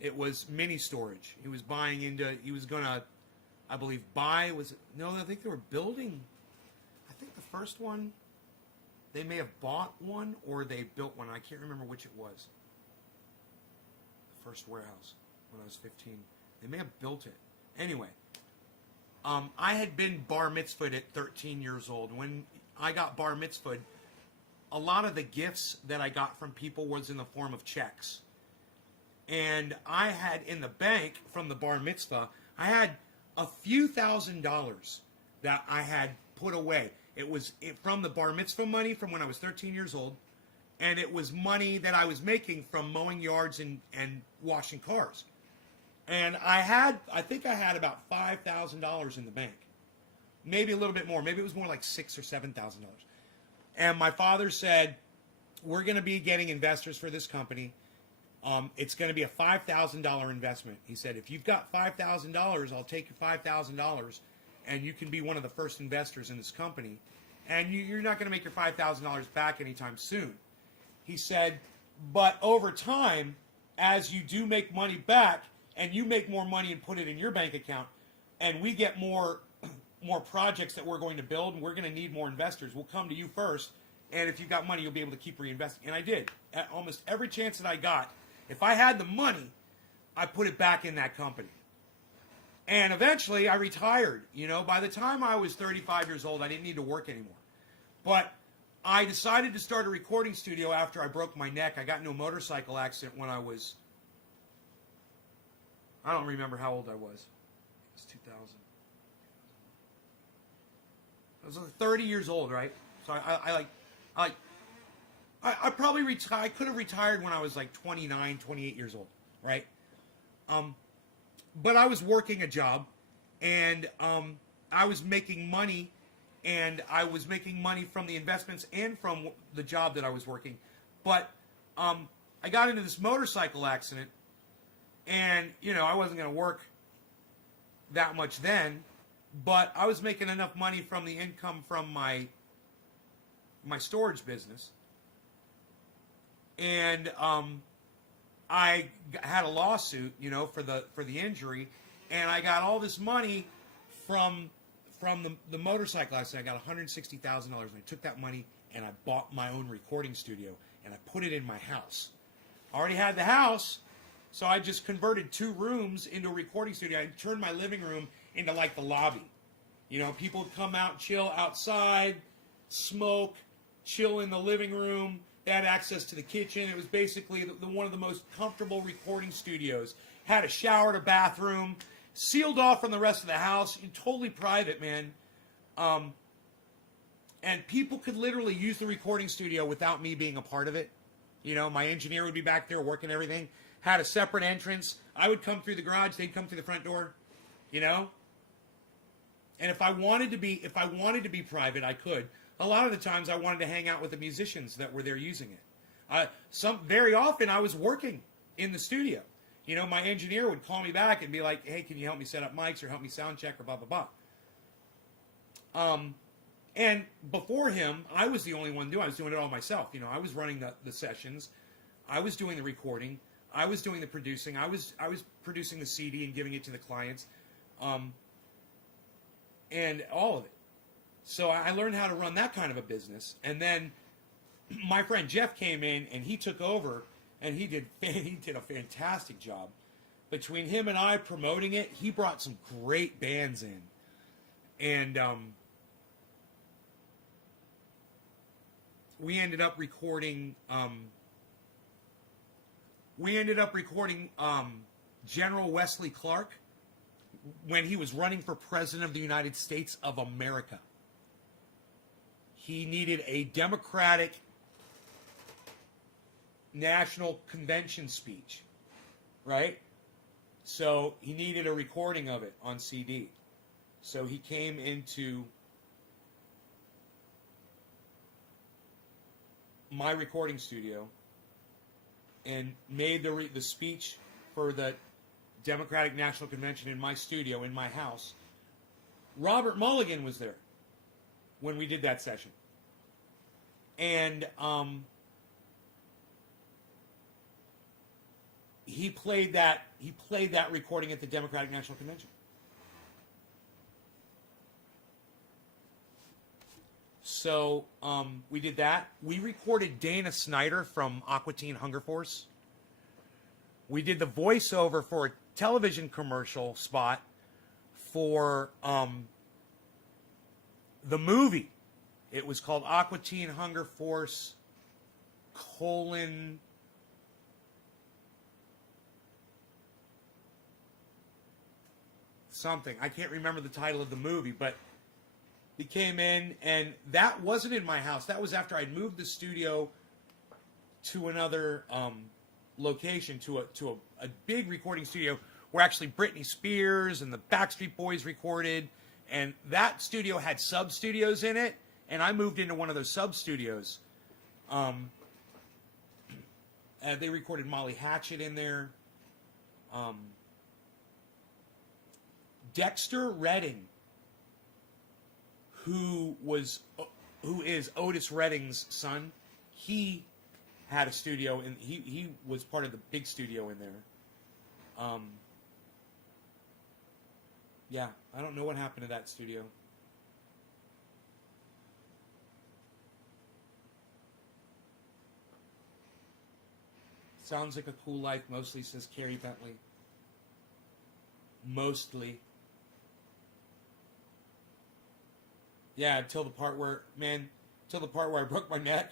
It was mini storage. He was buying into. He was gonna, I believe, buy. I think they were building. I think the first one. They may have bought one or they built one. I can't remember which it was. The first warehouse when I was 15. They may have built it. Anyway, I had been bar mitzvahed at 13 years old. When I got bar mitzvahed, a lot of the gifts that I got from people was in the form of checks. And I had in the bank from the bar mitzvah, I had a few $1,000s that I had put away. It was from the bar mitzvah money from when I was 13 years old, and it was money that I was making from mowing yards and washing cars. And I think I had about $5,000 in the bank, maybe a little bit more. Maybe it was more like $6,000 or $7,000. And my father said, "We're going to be getting investors for this company. It's going to be a $5,000 investment." He said, "If you've got $5,000, I'll take your $5,000. And you can be one of the first investors in this company. And you're not going to make your $5,000 back anytime soon." He said, "But over time, as you do make money back, and you make more money and put it in your bank account, and we get more projects that we're going to build, and we're going to need more investors, we'll come to you first. And if you've got money, you'll be able to keep reinvesting." And I did. At almost every chance that I got, if I had the money, I put it back in that company. And eventually I retired. You know, by the time I was 35 years old, I didn't need to work anymore. But I decided to start a recording studio after I broke my neck. I got into a motorcycle accident when I was, I don't remember how old I was. It was 2000. I was like 30 years old, right? So I probably I could have retired when I was like 29, 28 years old, right? But I was working a job, and I was making money, and I was making money from the investments and from the job that I was working. But I got into this motorcycle accident, and, you know, I wasn't going to work that much then, but I was making enough money from the income from my storage business. And I had a lawsuit, you know, for the injury, and I got all this money from the motorcycle accident. I got $160,000, and I took that money and I bought my own recording studio, and I put it in my house. I already had the house, so I just converted 2 rooms into a recording studio. I turned my living room into like the lobby. You know, people would come out, chill outside, smoke, chill in the living room. They had access to the kitchen. It was basically one of the most comfortable recording studios. Had a shower and a bathroom, sealed off from the rest of the house, totally private, man. And people could literally use the recording studio without me being a part of it. You know, my engineer would be back there working everything. Had a separate entrance. I would come through the garage. They'd come through the front door. You know. And if I wanted to be private, I could. A lot of the times, I wanted to hang out with the musicians that were there using it. Very often, I was working in the studio. You know, my engineer would call me back and be like, "Hey, can you help me set up mics or help me sound check or blah blah blah." And before him, I was the only one doing. I was doing it all myself. You know, I was running the sessions, I was doing the recording, I was doing the producing, I was producing the CD and giving it to the clients, and all of it. So I learned how to run that kind of a business. And then my friend Jeff came in and he took over, and he did a fantastic job. Between him and I promoting it, he brought some great bands in. And we ended up recording General Wesley Clark when he was running for President of the United States of America. He needed a Democratic National Convention speech, right? So he needed a recording of it on CD. So he came into my recording studio and made the speech for the Democratic National Convention in my studio, in my house. Robert Mulligan was there when we did that session. And he played that recording at the Democratic National Convention. So we did that. We recorded Dana Snyder from Aqua Teen Hunger Force. We did the voiceover for a television commercial spot for the movie. It was called Aqua Teen Hunger Force : something. I can't remember the title of the movie, but he came in, and that wasn't in my house. That was after I'd moved the studio to another location, to a big recording studio where actually Britney Spears and the Backstreet Boys recorded, and that studio had sub-studios in it, and I moved into one of those sub-studios. They recorded Molly Hatchet in there. Dexter Redding, who is Otis Redding's son, he had a studio, and he was part of the big studio in there. Yeah, I don't know what happened to that studio. Sounds like a cool life, mostly, says Carrie Bentley. Mostly. Yeah, till the part where I broke my neck.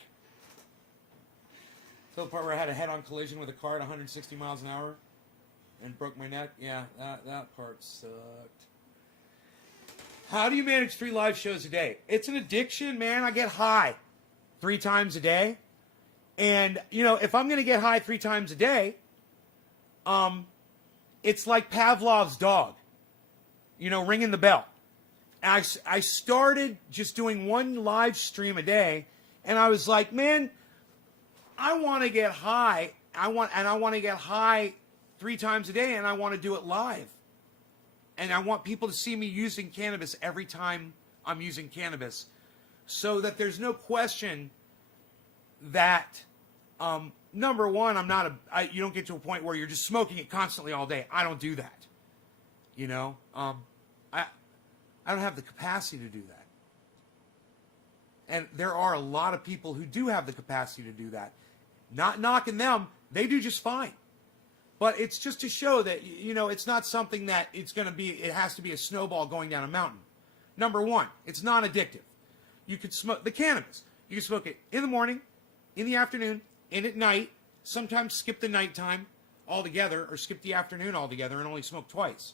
Till the part where I had a head-on collision with a car at 160 miles an hour and broke my neck. Yeah, that part sucked. How do you manage 3 live shows a day? It's an addiction, man. I get high 3 times a day. And, if I'm going to get high 3 times a day, it's like Pavlov's dog, ringing the bell. I started just doing 1 live stream a day, and I was like, man, I want to get high. I want to get high 3 times a day, and I want to do it live. And I want people to see me using cannabis every time I'm using cannabis, so that there's no question that, number one, you don't get to a point where you're just smoking it constantly all day. I don't do that. I don't have the capacity to do that. And there are a lot of people who do have the capacity to do that. Not knocking them, they do just fine. But it's just to show that, it's not something that it has to be a snowball going down a mountain. Number one, it's non-addictive. You could smoke the cannabis. You can smoke it in the morning, in the afternoon, and at night. Sometimes skip the nighttime altogether, or skip the afternoon altogether and only smoke twice.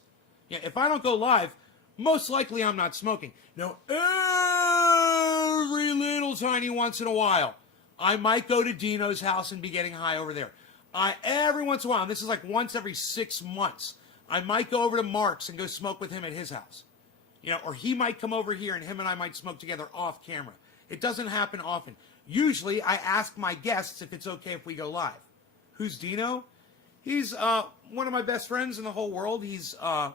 Yeah, if I don't go live, most likely I'm not smoking. Now, every little tiny once in a while, I might go to Dino's house and be getting high over there. Every once in a while, and this is like once every 6 months, I might go over to Mark's and go smoke with him at his house. Or he might come over here and him and I might smoke together off camera. It doesn't happen often. Usually, I ask my guests if it's okay if we go live. Who's Dino? He's one of my best friends in the whole world. He's the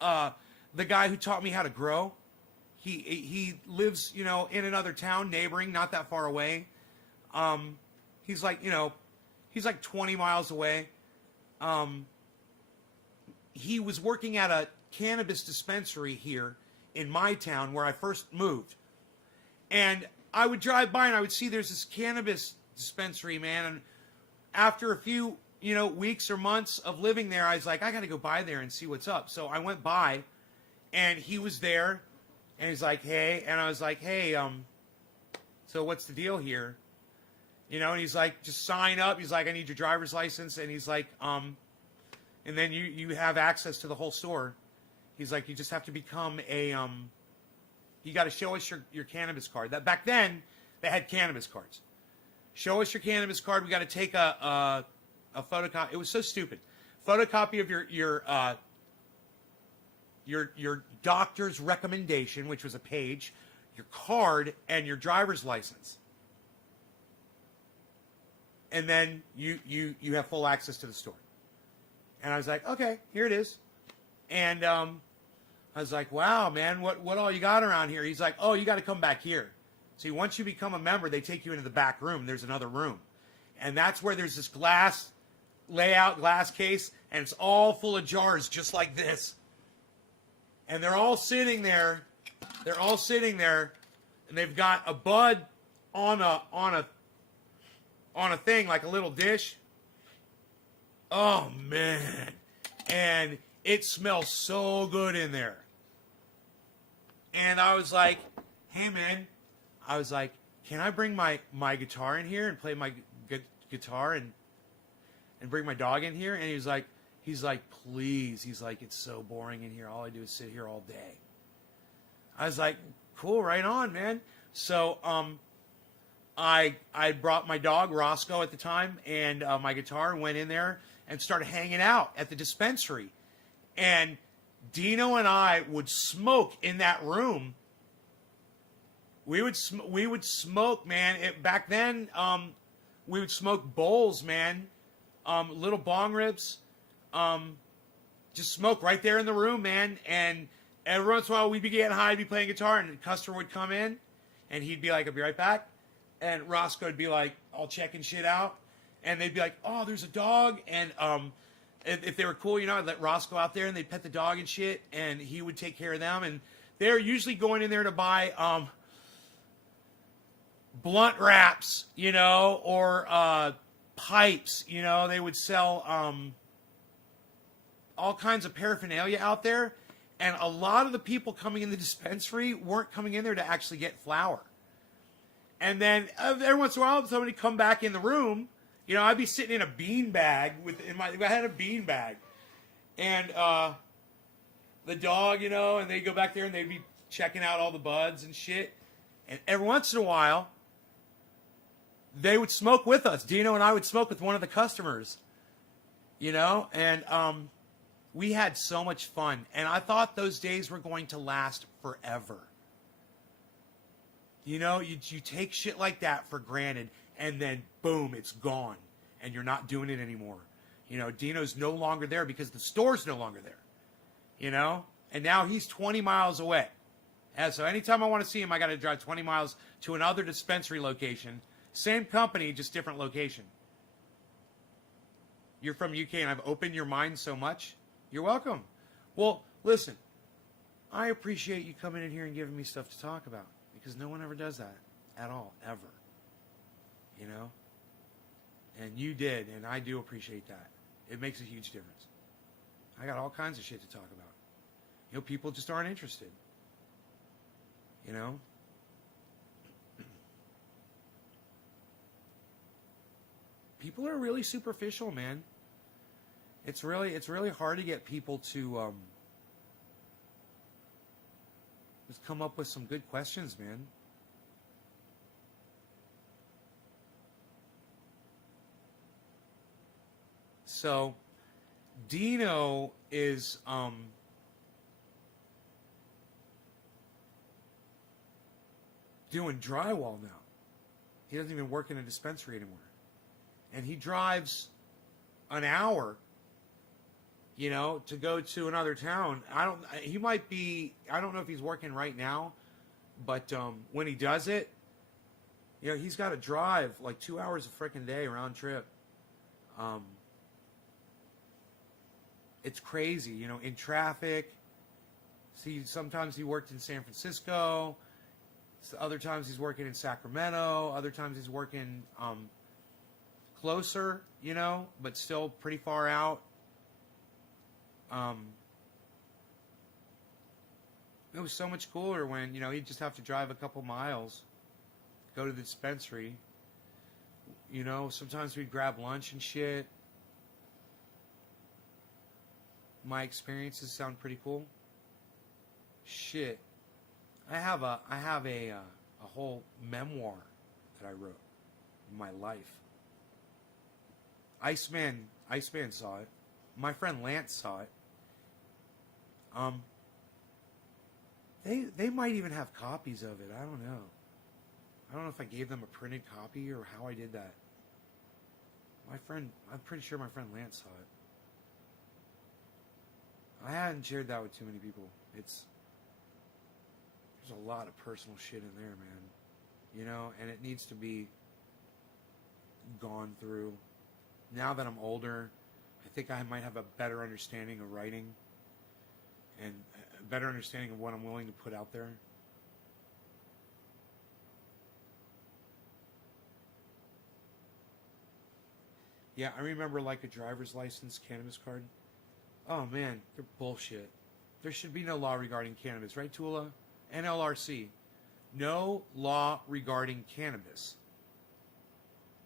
guy who taught me how to grow. He lives, in another town, neighboring, not that far away. He's like 20 miles away. He was working at a cannabis dispensary here in my town where I first moved. And I would drive by and I would see there's this cannabis dispensary, man. And after a few, weeks or months of living there, I was like, I got to go by there and see what's up. So I went by and he was there and he's like, hey. And I was like, hey, so what's the deal here? And he's like, just sign up. He's like, I need your driver's license. And he's like, and then you have access to the whole store. He's like, you just have to become you got to show us your cannabis card. That back then, they had cannabis cards. Show us your cannabis card. We got to take a photocopy. It was so stupid. Photocopy of your doctor's recommendation, which was a page, your card, and your driver's license. And then you have full access to the store. And I was like, okay, here it is. And I was like, wow, man, what all you got around here? He's like, oh, you got to come back here. See, once you become a member, they take you into the back room. There's another room. And that's where there's this glass case, and it's all full of jars just like this. And they're all sitting there. And they've got a bud on a thing, like a little dish. Oh, man. And it smells so good in there. And I was like, hey, man. I was like, can I bring my guitar in here and play my guitar and bring my dog in here? And he's like, please. He's like, it's so boring in here. All I do is sit here all day. I was like, cool, right on, man. So I brought my dog, Roscoe, at the time, and my guitar, and went in there and started hanging out at the dispensary. And Dino and I would smoke in that room. We would smoke, man. Back then, we would smoke bowls, man. Little bong rips. Just smoke right there in the room, man. And every once in a while, we'd be getting high, be playing guitar, and a customer would come in, and he'd be like, I'll be right back. And Roscoe would be like, all checking shit out. And they'd be like, oh, there's a dog. And if they were cool, I'd let Roscoe out there, and they'd pet the dog and shit, and he would take care of them. And they're usually going in there to buy blunt wraps, or pipes. They would sell all kinds of paraphernalia out there. And a lot of the people coming in the dispensary weren't coming in there to actually get flower. And then every once in a while, somebody come back in the room. You know, I'd be sitting in a bean bag I had a bean bag, and the dog, you know, and they'd go back there and they'd be checking out all the buds and shit. And every once in a while, they would smoke with us. Dino and I would smoke with one of the customers, you know, and we had so much fun. And I thought those days were going to last forever. You know, you take shit like that for granted, and then boom, it's gone, and you're not doing it anymore. You know, Dino's no longer there because the store's no longer there. You know, and now he's 20 miles away. And so anytime I want to see him, I got to drive 20 miles to another dispensary location. Same company, just different location. You're from UK and I've opened your mind so much. You're welcome. Well, listen, I appreciate you coming in here and giving me stuff to talk about, because no one ever does that at all, ever. You know? And you did, and I do appreciate that. It makes a huge difference. I got all kinds of shit to talk about. You know, people just aren't interested. You know? People are really superficial, man. It's really hard to get people to just come up with some good questions, man. So Dino is doing drywall now. He doesn't even work in a dispensary anymore. And he drives an hour, you know, to go to another town. I don't know if he's working right now, but when he does it, you know, he's got to drive like 2 hours a freaking day round trip. It's crazy, you know, in traffic. See, sometimes he worked in San Francisco. Other times he's working in Sacramento. Other times he's working closer, you know, but still pretty far out. It was so much cooler when, you know, he'd just have to drive a couple miles, go to the dispensary. You know, sometimes we'd grab lunch and shit. My experiences sound pretty cool. Shit. I have a whole memoir that I wrote. My life. Iceman saw it. My friend Lance saw it. They might even have copies of it. I don't know. I don't know if I gave them a printed copy or how I did that. I'm pretty sure my friend Lance saw it. I hadn't shared that with too many people. There's a lot of personal shit in there, man. You know, and it needs to be gone through. Now that I'm older, I think I might have a better understanding of writing and a better understanding of what I'm willing to put out there. Yeah, I remember like a driver's license cannabis card. Oh man, they're bullshit. There should be no law regarding cannabis, right, Tula? NLRC. No law regarding cannabis.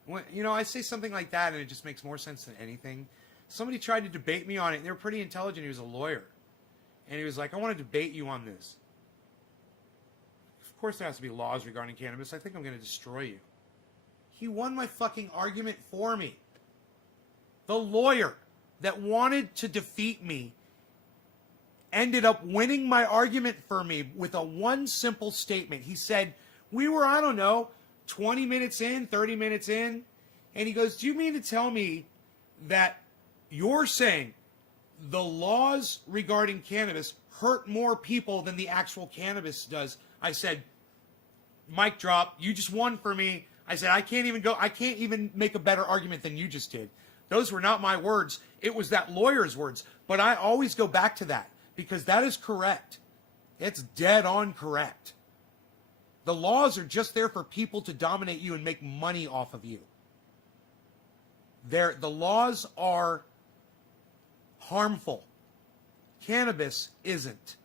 When, you know, I say something like that and it just makes more sense than anything. Somebody tried to debate me on it, and they were pretty intelligent. He was a lawyer. And he was like, I want to debate you on this. Of course there has to be laws regarding cannabis. I think I'm going to destroy you. He won my fucking argument for me. The lawyer that wanted to defeat me ended up winning my argument for me with a one simple statement. He said, we were, I don't know, 20 minutes in, 30 minutes in, and he goes, do you mean to tell me that you're saying the laws regarding cannabis hurt more people than the actual cannabis does? I said, mic drop, you just won for me. I said, I can't even make a better argument than you just did. Those were not my words. It was that lawyer's words. But I always go back to that because that is correct. It's dead on correct. The laws are just there for people to dominate you and make money off of you. The laws are harmful. Cannabis isn't.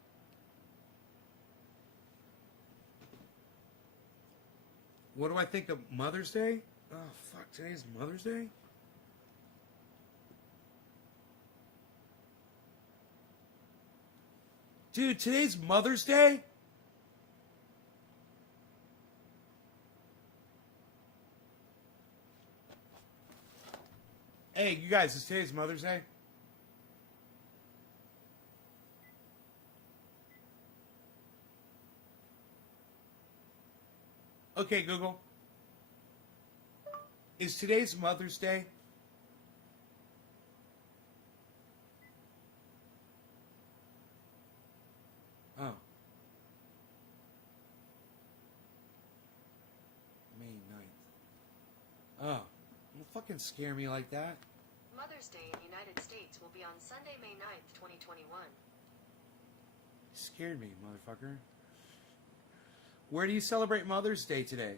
What do I think of Mother's Day? Oh, fuck, today's Mother's Day? Dude, today's Mother's Day? Hey, you guys, is today's Mother's Day? Okay, Google. Is today's Mother's Day? Oh. May 9th. Oh. Don't fucking scare me like that. Mother's Day in the United States will be on Sunday, May 9th, 2021. You scared me, motherfucker. Where do you celebrate Mother's Day today?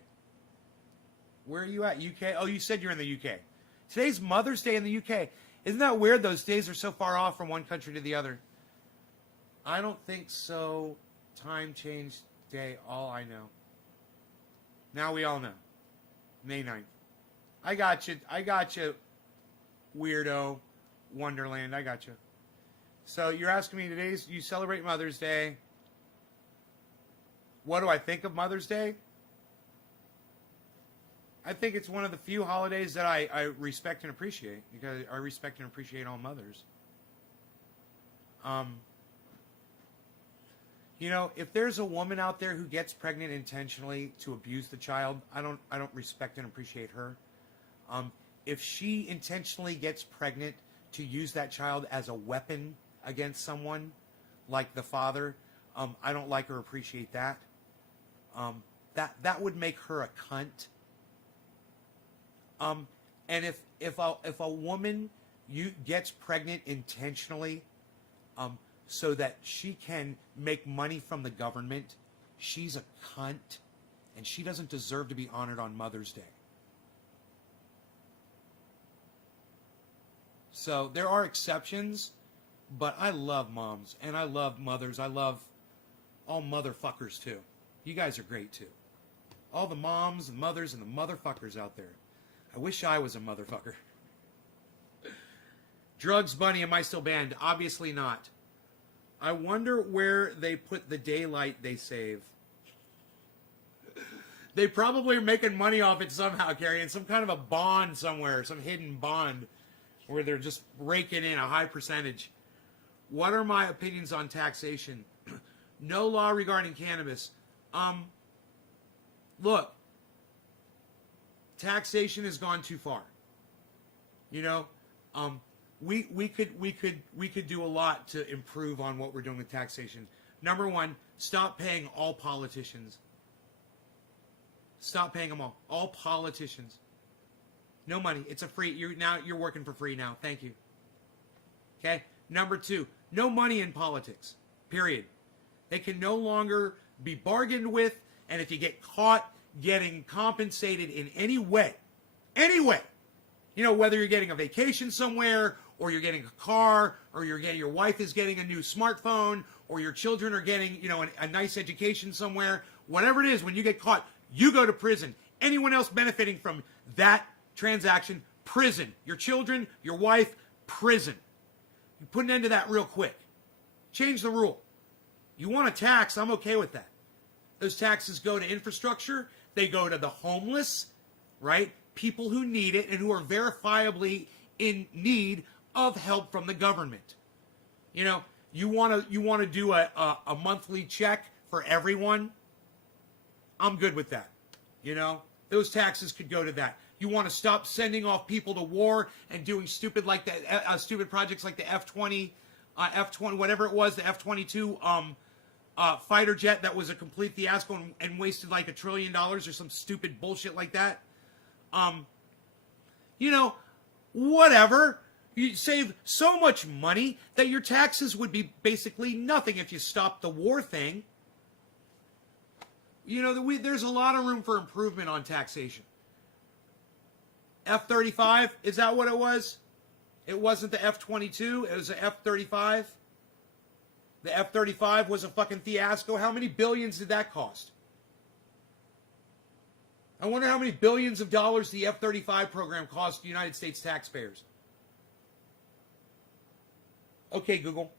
Where are you at? UK? Oh, you said you're in the UK. Today's Mother's Day in the UK. Isn't that weird? Those days are so far off from one country to the other. I don't think so. Time change day, all I know. Now we all know. May 9th. I got you. I got you, weirdo Wonderland. I got you. So you're asking me today's, you celebrate Mother's Day. What do I think of Mother's Day? I think it's one of the few holidays that I respect and appreciate, because I respect and appreciate all mothers. You know, if there's a woman out there who gets pregnant intentionally to abuse the child, I don't respect and appreciate her. If she intentionally gets pregnant to use that child as a weapon against someone, like the father, I don't like or appreciate that. That would make her a cunt. And if a woman gets pregnant intentionally, so that she can make money from the government, she's a cunt, and she doesn't deserve to be honored on Mother's Day. So there are exceptions, but I love moms, and I love mothers. I love all motherfuckers too. You guys are great too. All the moms and mothers and the motherfuckers out there. I wish I was a motherfucker. Drugs Bunny, am I still banned? Obviously not. I wonder where they put the daylight they save. They probably are making money off it somehow, carrying some kind of a bond somewhere, some hidden bond, where they're just raking in a high percentage. What are my opinions on taxation? No law regarding cannabis. Look, taxation has gone too far. You know, we could do a lot to improve on what we're doing with taxation. Number one, stop paying all politicians. Stop paying them all. All politicians. No money. It's a free. You're working for free now. Thank you. Okay. Number two, no money in politics. Period. They can no longer be bargained with, and if you get caught getting compensated in any way, you know, whether you're getting a vacation somewhere, or you're getting a car, or your wife is getting a new smartphone, or your children are getting, you know, a nice education somewhere, whatever it is, when you get caught, you go to prison. Anyone else benefiting from that transaction, prison. Your children, your wife, prison. You put an end to that real quick. Change the rule. You want a tax, I'm okay with that. Those taxes go to infrastructure. They go to the homeless, right? People who need it and who are verifiably in need of help from the government. You know, you want to do a monthly check for everyone. I'm good with that. You know, those taxes could go to that. You want to stop sending off people to war and doing stupid like that, stupid projects like the F-20, whatever it was, the F-22 fighter jet that was a complete fiasco and wasted like $1 trillion or some stupid bullshit like that. You know, whatever. You save so much money that your taxes would be basically nothing if you stopped the war thing. You know, there's a lot of room for improvement on taxation. F-35, is that what it was? It wasn't the F-22, it was the F-35. The F-35 was a fucking fiasco. How many billions did that cost? I wonder how many billions of dollars the F-35 program cost the United States taxpayers. Okay, Google.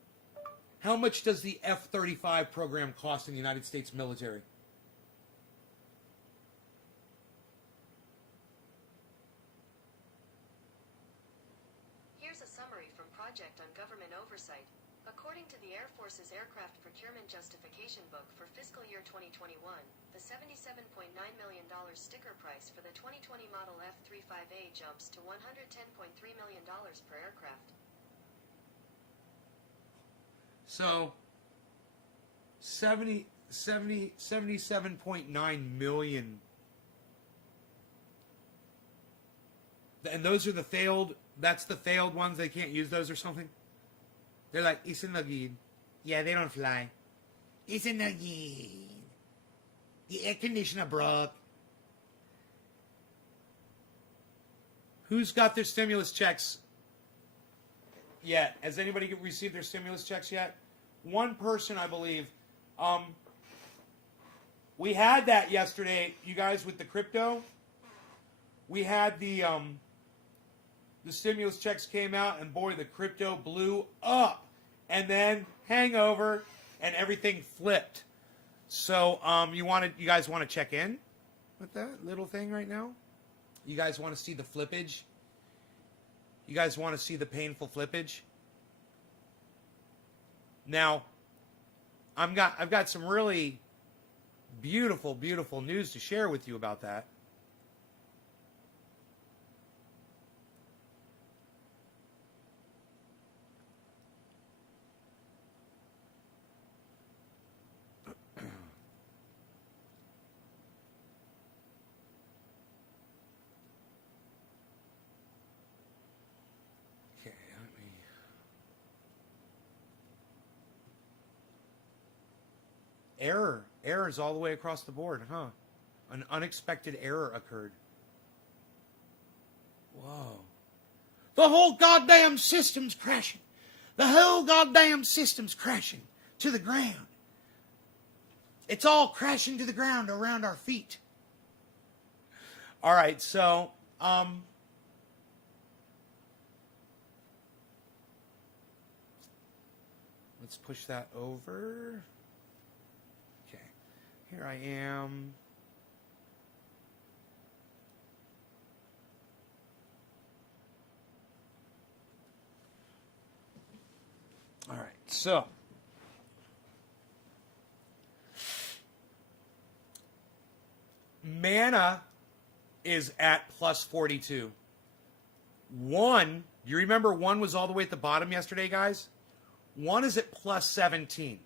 How much does the F-35 program cost in the United States military? Here's a summary from Project on Government Oversight. According to the Air Force's Aircraft Procurement Justification Book for fiscal year 2021, the $77.9 million sticker price for the 2020 model F-35A jumps to $110.3 million per aircraft. So, 77.9 million. And those are the failed, that's the failed ones, they can't use those or something? They're like, it's a nugget. Yeah, they don't fly. It's a nugget. The air conditioner broke. Who's got their stimulus checks yet? Has anybody received their stimulus checks yet? One person, I believe. We had that yesterday, you guys, with the crypto. We had the stimulus checks came out, and boy, the crypto blew up. And then hangover, and everything flipped. So, you guys want to check in with that little thing right now? You guys want to see the flippage? You guys want to see the painful flippage? Now, I've got some really beautiful, beautiful news to share with you about that. Errors all the way across the board, huh? An unexpected error occurred. Whoa. The whole goddamn system's crashing. The whole goddamn system's crashing to the ground. It's all crashing to the ground around our feet. All right, so, let's push that over. Here I am. All right, so mana is at plus 42. One, do you remember one was all the way at the bottom yesterday, guys? One is at plus 17.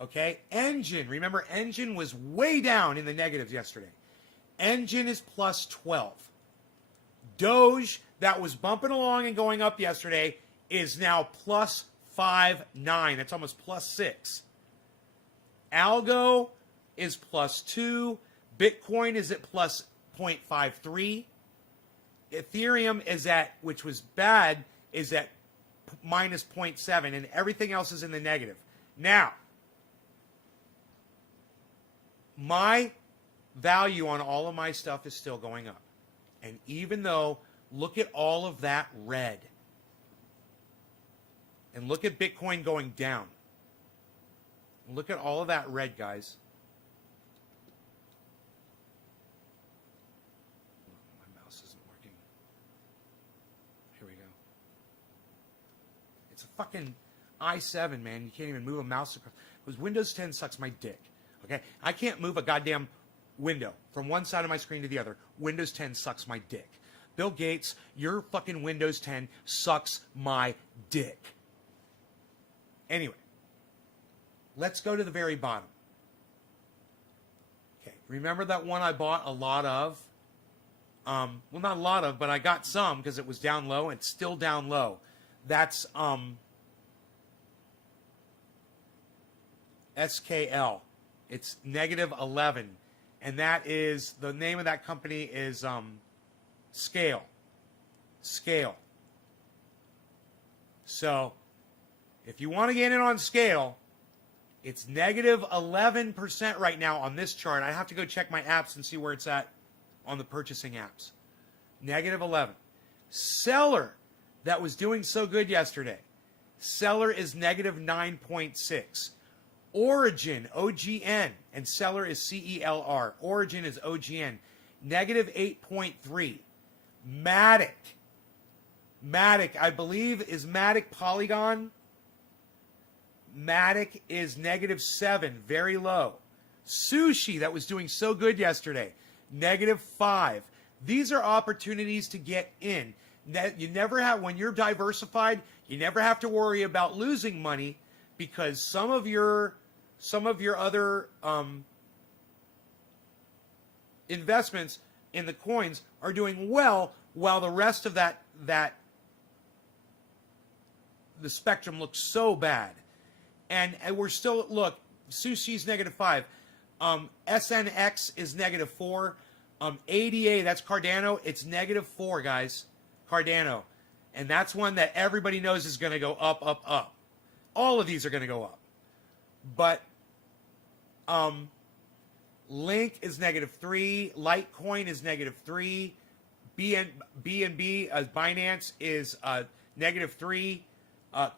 Okay, Engine, remember Engine was way down in the negatives yesterday. Engine is plus 12. Doge, that was bumping along and going up yesterday, is now plus 5.9. That's almost plus 6. Algo is plus 2. Bitcoin is at plus 0.53. Ethereum is at, which was bad, is at minus 0.7. And everything else is in the negative. Now, my value on all of my stuff is still going up. And even though, look at all of that red. And look at Bitcoin going down. Look at all of that red, guys. My mouse isn't working. Here we go. It's a fucking i7, man. You can't even move a mouse across. Because Windows 10 sucks my dick. Okay? I can't move a goddamn window from one side of my screen to the other. Windows 10 sucks my dick. Bill Gates, your fucking Windows 10 sucks my dick. Anyway, let's go to the very bottom. Okay, remember that one I bought a lot of? Well, not a lot of, but I got some because it was down low. And it's still down low. That's SKL. It's negative 11. And that is, the name of that company is Scale. Scale. So, if you want to get in on Scale, It's negative 11% right now on this chart. I have to go check my apps and see where it's at on the purchasing apps. Negative 11. Seller, that was doing so good yesterday. Seller is negative 9.6. Origin, OGN, and seller is CELR. Origin is OGN, negative 8.3. Matic, I believe, is Matic Polygon? Matic is negative 7, very low. Sushi, that was doing so good yesterday, negative 5. These are opportunities to get in. You never have, when you're diversified, you never have to worry about losing money because some of your other investments in the coins are doing well, while the rest of the spectrum looks so bad. And we're still, look, Sushi's negative 5. SNX is negative 4. ADA, that's Cardano, it's negative 4, guys. Cardano. And that's one that everybody knows is going to go up, up, up. All of these are going to go up. But Link is negative 3. Litecoin is negative 3. BNB, Binance is negative 3.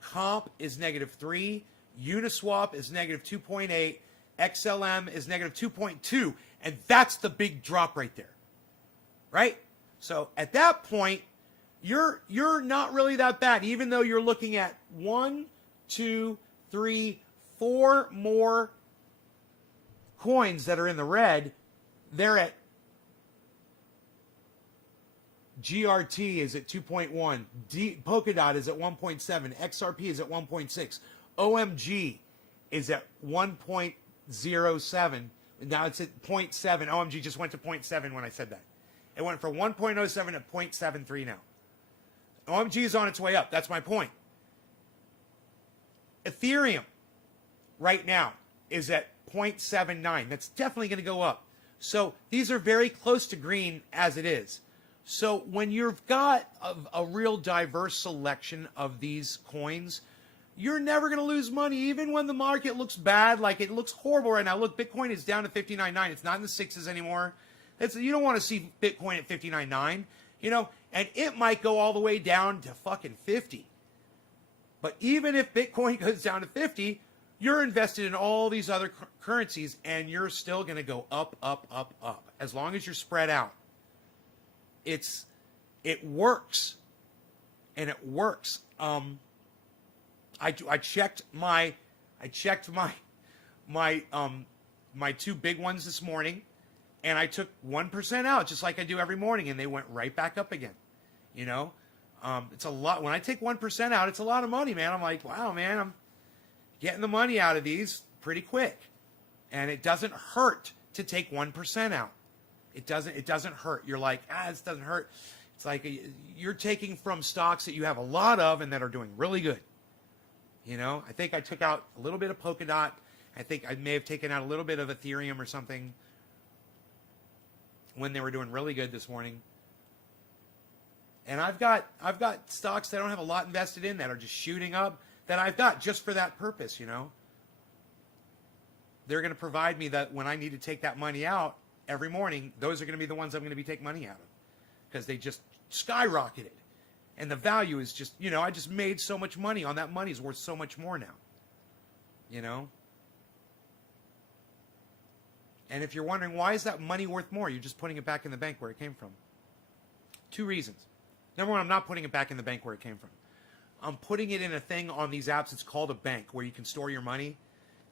Comp is negative 3. Uniswap is negative 2.8. XLM is negative 2.2. And that's the big drop right there. Right? So at that point, you're not really that bad, even though you're looking at 1, 2, 3, 4 more coins that are in the red. They're at GRT is at 2.1. Polkadot is at 1.7. XRP is at 1.6. OMG is at 1.07. Now it's at 0.7. OMG just went to 0.7 when I said that. It went from 1.07 to 0.73 now. OMG is on its way up. That's my point. Ethereum right now is at 0.79. That's definitely going to go up. So these are very close to green as it is. So when you've got a real diverse selection of these coins, you're never going to lose money, even when the market looks bad, like it looks horrible right now. Look, Bitcoin is down to 59.9. It's not in the 6s anymore. You don't want to see Bitcoin at 59.9, you know, and it might go all the way down to fucking 50. But even if Bitcoin goes down to 50, you're invested in all these other currencies, and you're still going to go up, up, up, up, as long as you're spread out. It works, and it works. I checked my two big ones this morning, and I took 1% out just like I do every morning, and they went right back up again. You know, it's a lot. When I take 1% out, it's a lot of money, man. I'm like, wow, man, I'm getting the money out of these pretty quick, and it doesn't hurt to take 1% out. It doesn't hurt. You're like, this doesn't hurt. It's like you're taking from stocks that you have a lot of and that are doing really good. You know, I think I took out a little bit of Polkadot. I think I may have taken out a little bit of Ethereum or something when they were doing really good this morning. And I've got stocks that I don't have a lot invested in that are just shooting up that I've got just for that purpose, you know. They're going to provide me that when I need to take that money out every morning, those are going to be the ones I'm going to be taking money out of because they just skyrocketed. And the value is just, you know, I just made so much money on that money is worth so much more now. You know? And if you're wondering, why is that money worth more? You're just putting it back in the bank where it came from. 2 reasons. Number one, I'm not putting it back in the bank where it came from. I'm putting it in a thing on these apps. It's called a bank where you can store your money.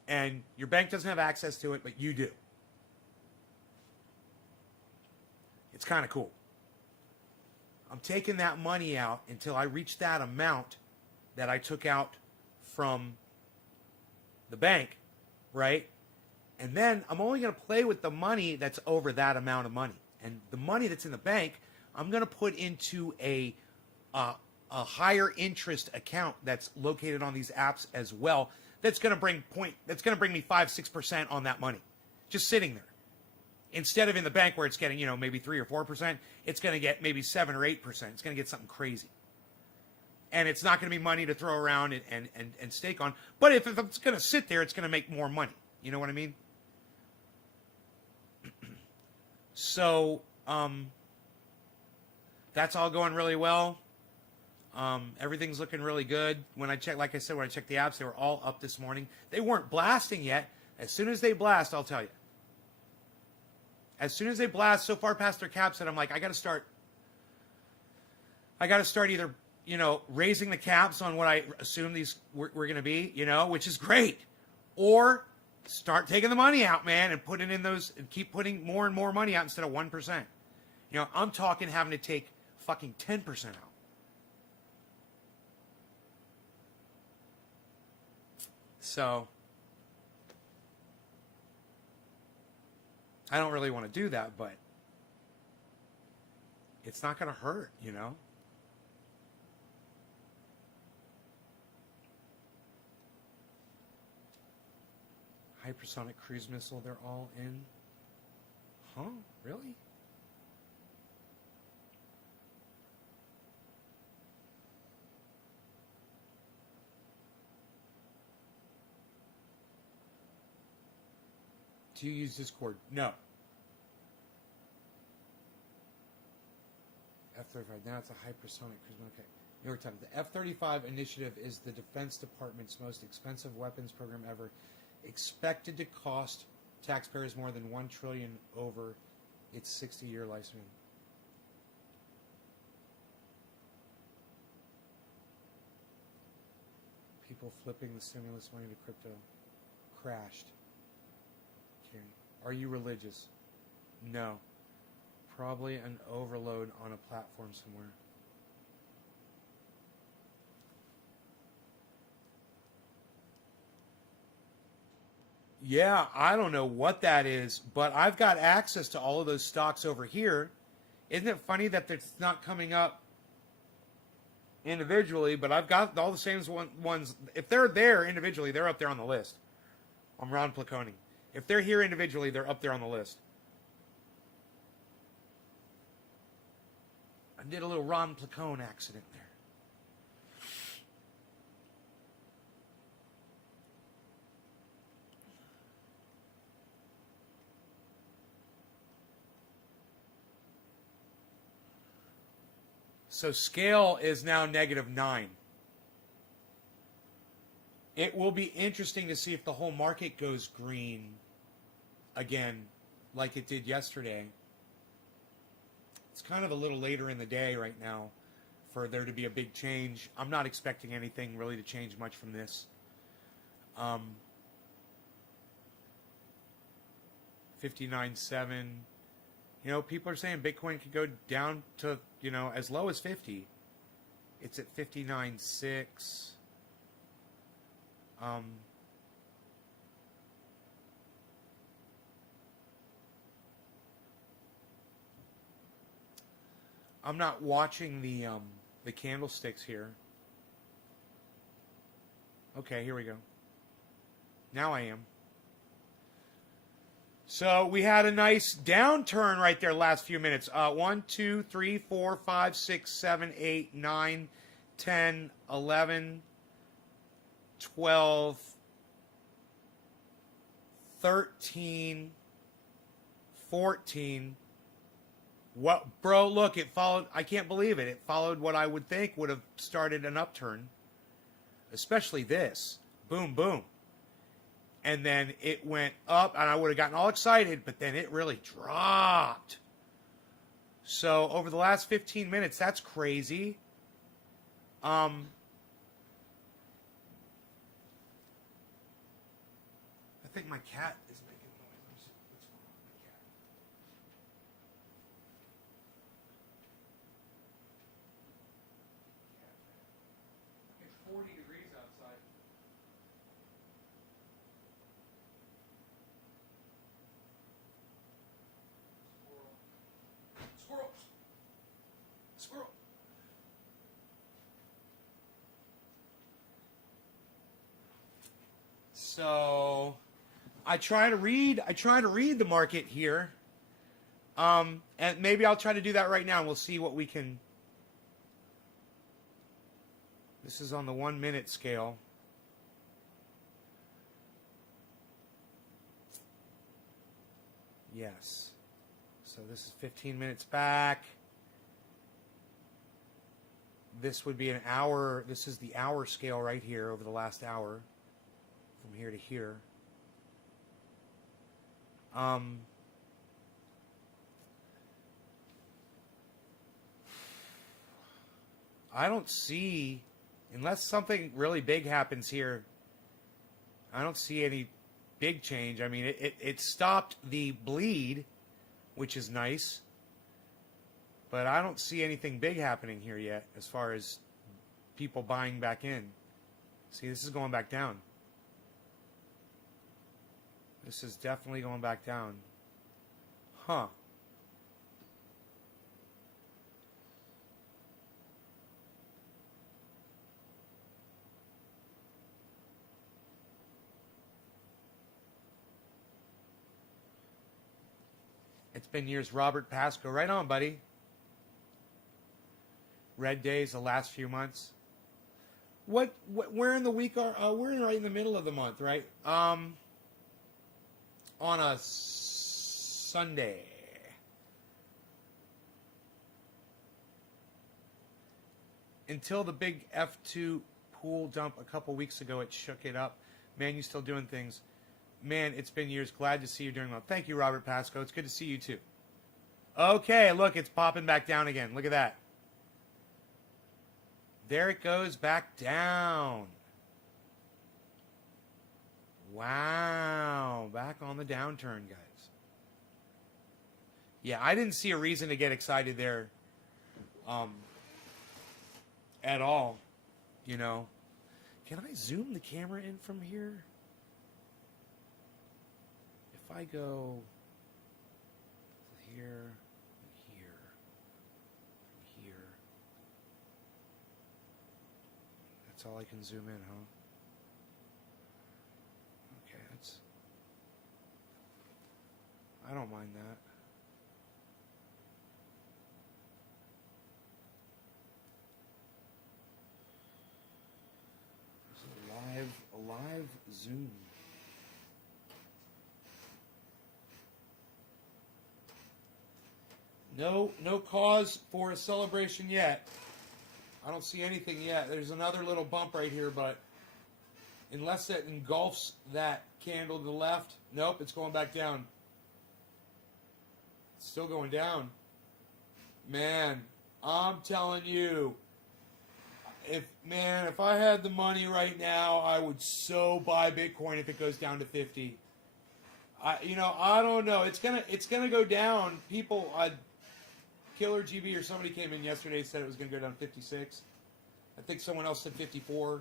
And your bank doesn't have access to it, but you do. It's kind of cool. I'm taking that money out until I reach that amount that I took out from the bank, right? And then I'm only going to play with the money that's over that amount of money. And the money that's in the bank, I'm going to put into a higher interest account that's located on these apps as well. That's going to bring me 5-6% on that money, just sitting there. Instead of in the bank where it's getting, you know, maybe 3 or 4%, it's going to get maybe 7 or 8%. It's going to get something crazy. and it's not going to be money to throw around and stake on. But if it's going to sit there, it's going to make more money. You know what I mean? So that's all going really well. Everything's looking really good. When I check, like I said, when I checked the apps, they were all up this morning. They weren't blasting yet. As soon as they blast, I'll tell you. As soon as they blast so far past their caps that I'm like, I got to start either, raising the caps on what I assume these we're going to be, which is great, or start taking the money out, man, and putting in those and keep putting more and more money out instead of 1%. I'm talking having to take fucking 10% out. So I don't really want to do that, but it's not going to hurt, Hypersonic cruise missile, they're all in. Huh? Really? Do you use Discord? No. F-35. Now it's a hypersonic cruise missile. Okay. New York Times. The F-35 initiative is the Defense Department's most expensive weapons program ever, expected to cost taxpayers more than $1 trillion over its 60-year lifespan. People flipping the stimulus money to crypto. Crashed. Okay. Are you religious? No. Probably an overload on a platform somewhere. Yeah, I don't know what that is, but I've got access to all of those stocks over here. Isn't it funny that it's not coming up individually, but I've got all the same ones. If they're there individually, they're up there on the list. I'm Ron Placoni. If they're here individually, they're up there on the list. I did a little Ron Placone accident there. So scale is now -9. It will be interesting to see if the whole market goes green again, like it did yesterday. It's kind of a little later in the day right now for there to be a big change. I'm not expecting anything really to change much from this. 59.7. People are saying Bitcoin could go down to, as low as 50. It's at 59.6. I'm not watching the candlesticks here. Okay, here we go. Now I am. So we had a nice downturn right there last few minutes. 1, 2, 3, 4, 5, 6, 7, 8, 9, 10, 11, 12, 13, 14. What, bro, look, it followed. I can't believe it. It followed what I would think would have started an upturn, especially this. Boom, boom. And then it went up, and I would have gotten all excited, but then it really dropped. So over the last 15 minutes, that's crazy. I think my cat is making noise. Let me see what's going on with my cat. It's 40 degrees outside. Squirrel. Squirrel. So I try to read the market here. And maybe I'll try to do that right now and we'll see what we can This is on the 1 minute scale. Yes. So this is 15 minutes back. This would be an hour. This is the hour scale right here over the last hour. From here to here. I don't see, unless something really big happens here, I don't see any big change. I mean, it stopped the bleed, which is nice. But I don't see anything big happening here yet as far as people buying back in. See, this is going back down. This is definitely going back down. Huh. It's been years. Robert Pasco. Right on, buddy. Red days the last few months. What where in the week are we're right in the middle of the month, right? On a Sunday. Until the big F2 pool dump a couple weeks ago, it shook it up. Man, you still doing things. Man, it's been years. Glad to see you doing well. Thank you, Robert Pasco. It's good to see you too. Okay, look, it's popping back down again. Look at that. There it goes back down. Wow. Back on the downturn, guys. Yeah, I didn't see a reason to get excited there at all. You know. Can I zoom the camera in from here? If I go here, here, here. That's all I can zoom in, huh? Okay, that's... I don't mind that. There's a live zoom. No cause for a celebration yet. I don't see anything yet. There's another little bump right here, but unless it engulfs that candle to the left, nope, it's going back down. It's still going down. Man, I'm telling you, if I had the money right now, I would so buy Bitcoin if it goes down to 50. I don't know. It's gonna go down. People, Killer GB or somebody came in yesterday and said it was going to go down to 56. I think someone else said 54.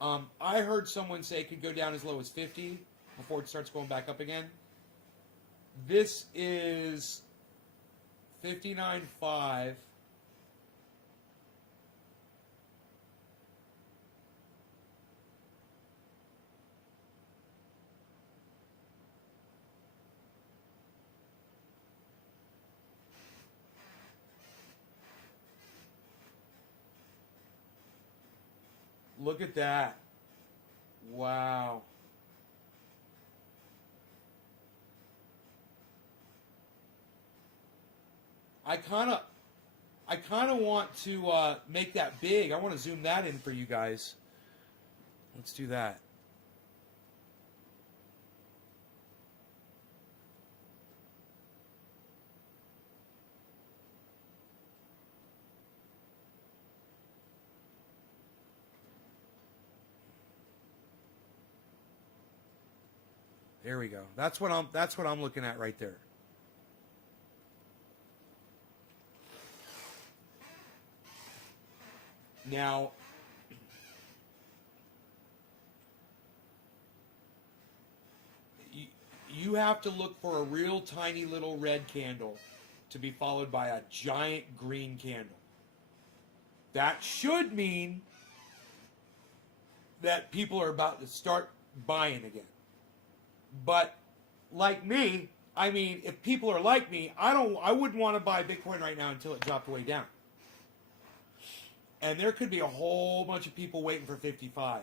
I heard someone say it could go down as low as 50 before it starts going back up again. This is 59.5. Look at that. Wow. I kind of want to make that big. I want to zoom that in for you guys. Let's do that. There we go. That's what I'm looking at right there. Now, you have to look for a real tiny little red candle to be followed by a giant green candle. That should mean that people are about to start buying again. But like me, I mean, if people are like me, I wouldn't want to buy Bitcoin right now until it dropped way down. And there could be a whole bunch of people waiting for 55.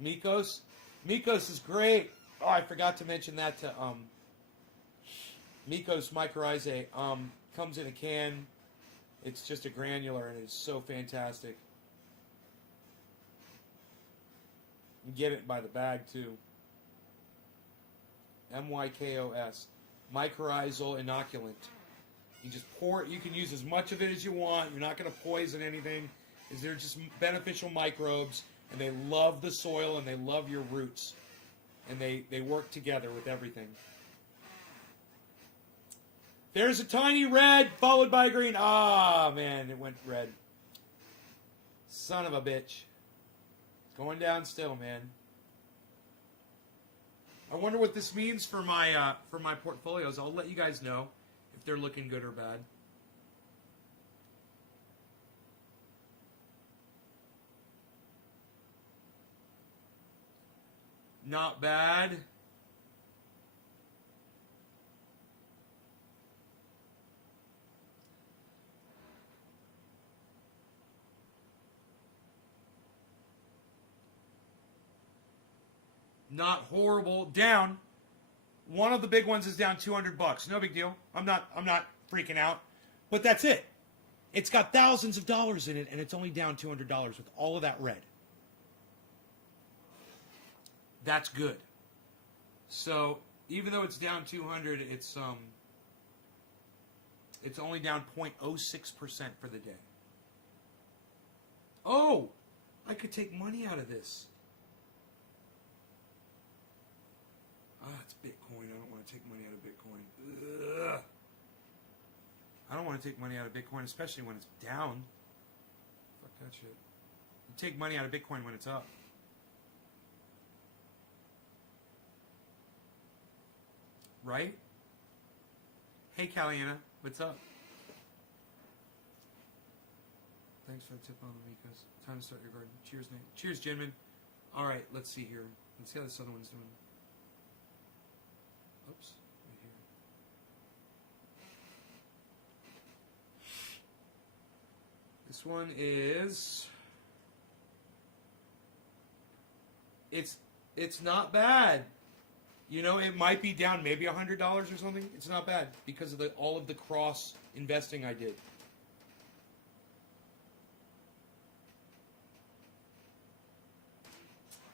Mikos is great. Oh, I forgot to mention that to Mikos mycorrhizae. Comes in a can. It's just a granular, and it's so fantastic. You get it by the bag too. MYKOS, mycorrhizal inoculant. You just pour it. You can use as much of it as you want. You're not going to poison anything. They're just beneficial microbes, and they love the soil and they love your roots, and they work together with everything. There's a tiny red followed by a green. Ah, man, it went red. Son of a bitch. Going down still, man. I wonder what this means for my portfolios. I'll let you guys know if they're looking good or bad. Not bad. Not horrible. Down. One of the big ones is down $200. No big deal. I'm not freaking out. But that's it. It's got thousands of dollars in it, and it's only down $200 with all of that red. That's good. So even though it's down 200, it's only down 0.06% for the day. Oh, I could take money out of this. It's Bitcoin. I don't want to take money out of Bitcoin. Ugh. I don't want to take money out of Bitcoin, especially when it's down. Fuck that shit. You take money out of Bitcoin when it's up. Right? Hey, Caliana. What's up? Thanks for the tip on the Mikos. Time to start your garden. Cheers, Nate. Cheers, Jinmin. All right, let's see here. Let's see how this other one's doing. Oops, right here. This one is... It's not bad. You know, it might be down maybe $100 or something. It's not bad because of all of the cross investing I did.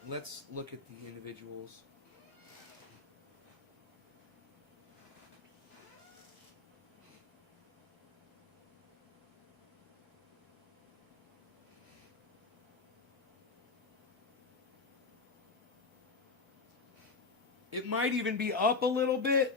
Let's look at the individuals. It might even be up a little bit.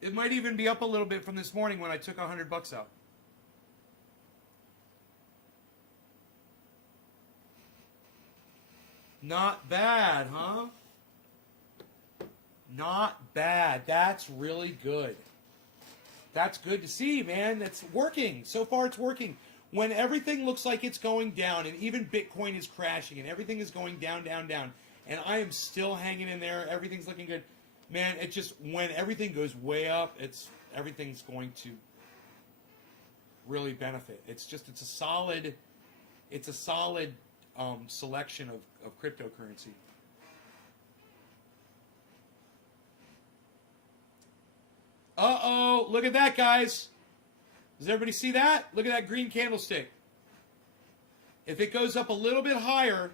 It might even be up a little bit from this morning when I took $100 out. Not bad, huh? Not bad. That's really good. That's good to see, man. It's working. So far, it's working. When everything looks like it's going down, and even Bitcoin is crashing, and everything is going down, down, down, and I am still hanging in there, everything's looking good. Man, it just, when everything goes way up, everything's going to really benefit. It's a solid selection of cryptocurrency. Uh-oh, look at that, guys. Does everybody see that? Look at that green candlestick. If it goes up a little bit higher,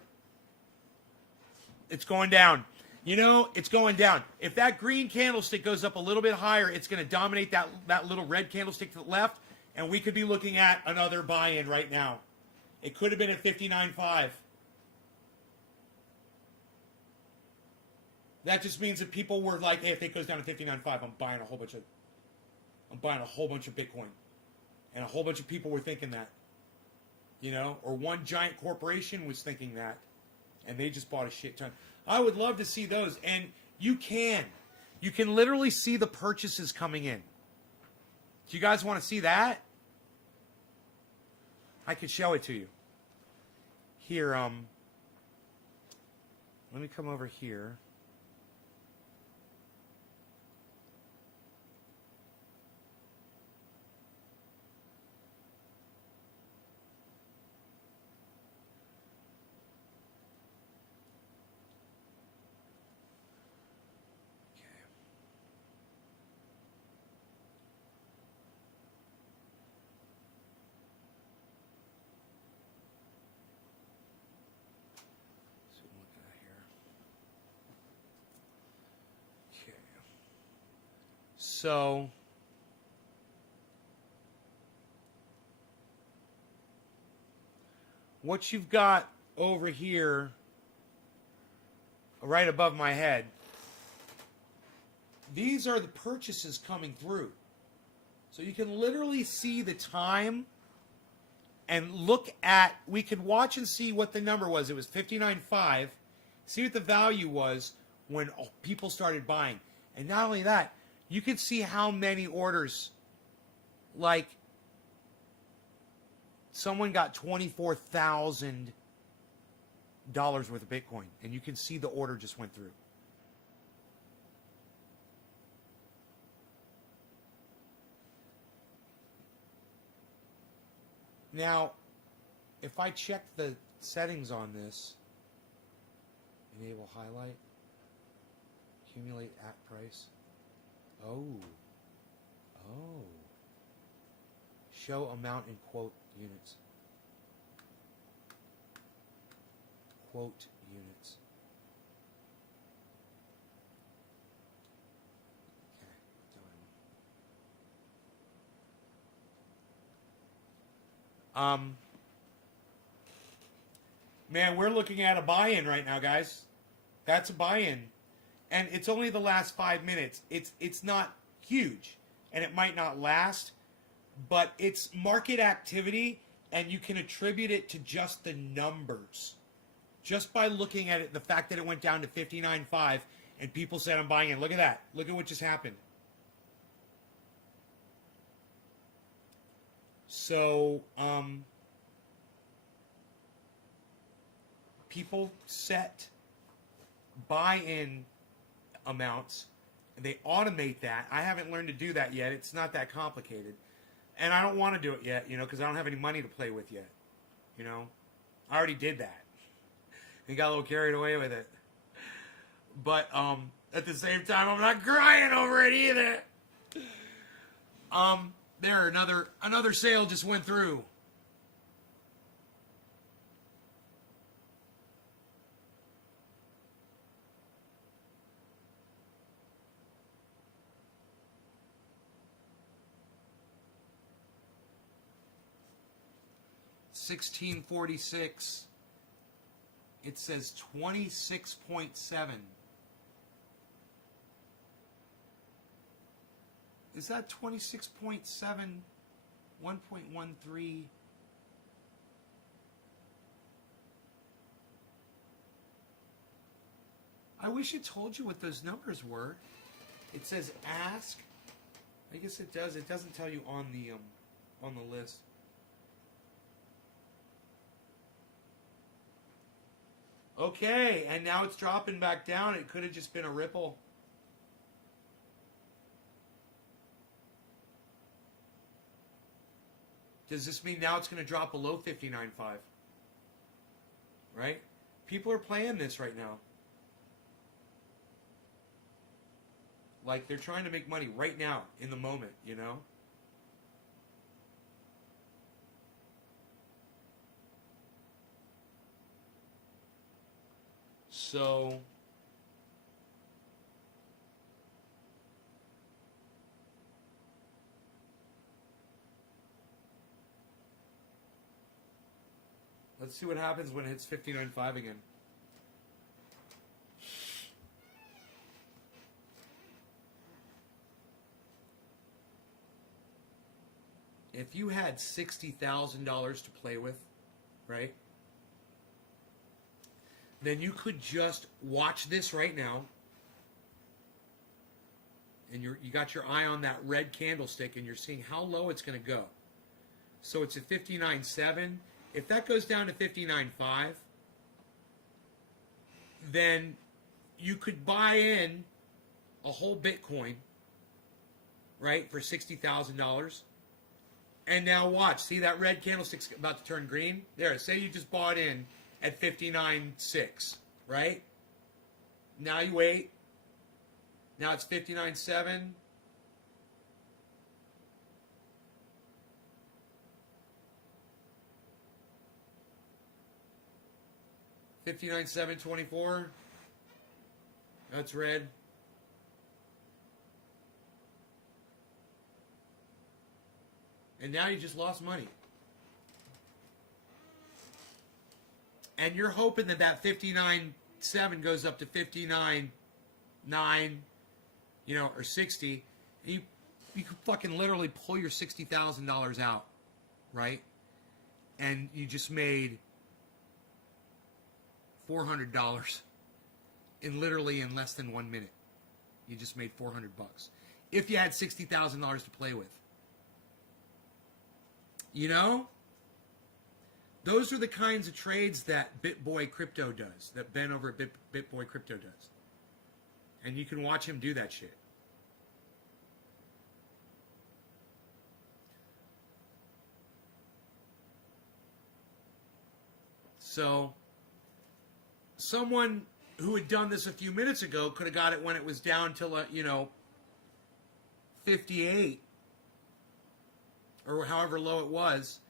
it's going down. You know, it's going down. If that green candlestick goes up a little bit higher, it's going to dominate that little red candlestick to the left, and we could be looking at another buy-in right now. It could have been at 59.5. That just means that people were like, hey, if it goes down to 59.5, I'm buying a whole bunch of Bitcoin. And a whole bunch of people were thinking that. You know? Or one giant corporation was thinking that. And they just bought a shit ton. I would love to see those. And you can. You can literally see the purchases coming in. Do you guys want to see that? I could show it to you. Here, let me come over here. So, what you've got over here, right above my head, these are the purchases coming through. So you can literally see the time and look at, we could watch and see what the number was. It was 59.5. See what the value was when people started buying. And not only that, you can see how many orders, like someone got $24,000 worth of Bitcoin, and you can see the order just went through. Now, if I check the settings on this, enable highlight, accumulate at price. Oh. Show amount in quote units. Quote units. Okay, done. Man, we're looking at a buy-in right now, guys. That's a buy-in. And it's only the last 5 minutes. It's not huge, and it might not last, but it's market activity, and you can attribute it to just the numbers. Just by looking at it, the fact that it went down to 59.5, and people said, I'm buying in. Look at that. Look at what just happened. So, people set buy-in amounts. They automate that. I haven't learned to do that yet. It's not that complicated. And I don't want to do it yet, because I don't have any money to play with yet. I already did that. And got a little carried away with it. But at the same time, I'm not crying over it either. There, another sale just went through. $16.46. It says 26.7. Is that 26.7? 1.13? I wish it told you what those numbers were. It says ask. I guess it does. It doesn't tell you on the list. Okay, and now it's dropping back down. It could have just been a ripple. Does this mean now it's going to drop below 59.5? Right? People are playing this right now. Like, they're trying to make money right now, in the moment, So, let's see what happens when it hits 59.5 again. If you had $60,000 to play with, right? Then you could just watch this right now, and you got your eye on that red candlestick, and you're seeing how low it's going to go. So it's at 59.7. If that goes down to 59.5, then you could buy in a whole Bitcoin, right, for $60,000. And now watch. See that red candlestick's about to turn green? There, say you just bought in at 59.6, right? Now you wait. Now it's 59.7. $59,724. That's red. And now you just lost money. And you're hoping that that 59.7 goes up to 59.9, you know, or 60. And you could fucking literally pull your $60,000 out, right? And you just made $400 in less than 1 minute. You just made $400 if you had $60,000 to play with. You know, those are the kinds of trades that BitBoy Crypto does, that Ben over at BitBoy Crypto does. And you can watch him do that shit. So, someone who had done this a few minutes ago could have got it when it was down to, 58. Or however low it was,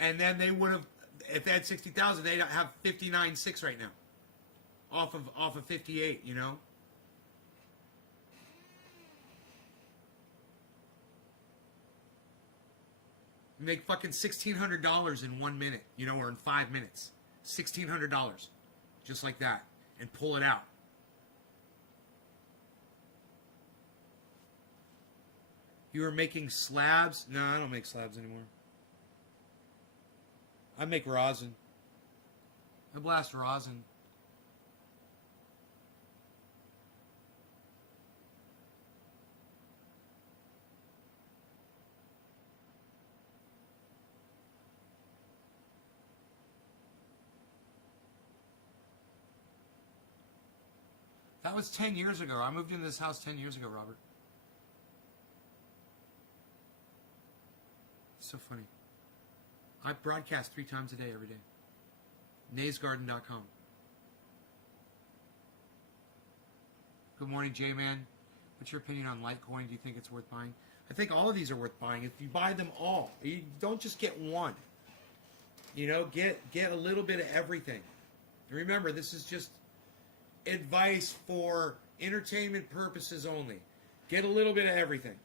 and then they would have, if they had 60,000, they'd have 59.6 right now, off of 58. You know. You make fucking $1,600 in 1 minute, you know, or in 5 minutes, $1,600, just like that, and pull it out. You were making slabs? No, I don't make slabs anymore. I make rosin. I blast rosin. That was 10 years ago. I moved into this house 10 years ago, Robert. So funny. I broadcast 3 times a day, every day. NAYSgarden.com. Good morning, J-Man. What's your opinion on Litecoin? Do you think it's worth buying? I think all of these are worth buying if you buy them all. You don't just get one. You know, get a little bit of everything. And remember, this is just advice for entertainment purposes only. Get a little bit of everything.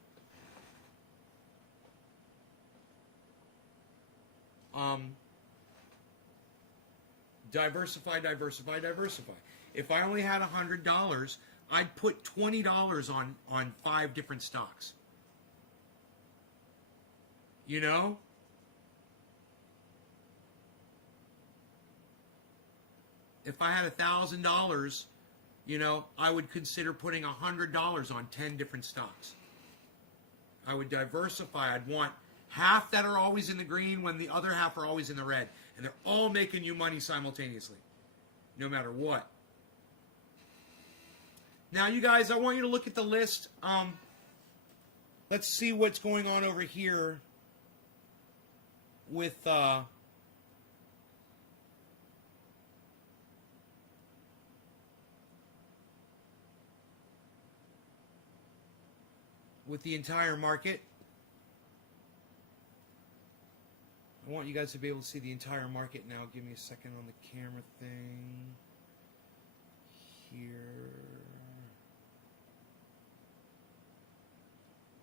Diversify. If I only had $100, I'd put $20 on 5 different stocks. You know? If I had $1,000, you know, I would consider putting $100 on 10 different stocks. I would diversify. I'd want half that are always in the green when the other half are always in the red. And they're all making you money simultaneously, no matter what. Now, you guys, I want you to look at the list. Let's see what's going on over here with the entire market. I want you guys to be able to see the entire market now. Give me a second on the camera thing. Here.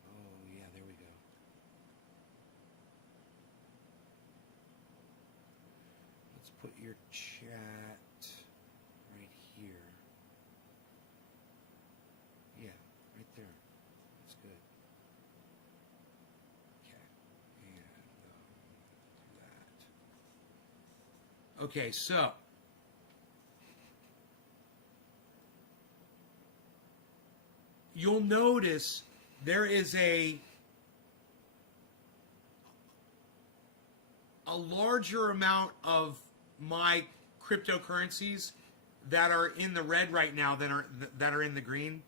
Oh, yeah, there we go. Let's put your chat right here. Yeah, right there. That's good. Okay. And do that. Okay, so you'll notice there is a a larger amount of my cryptocurrencies that are in the red right now that are in the green.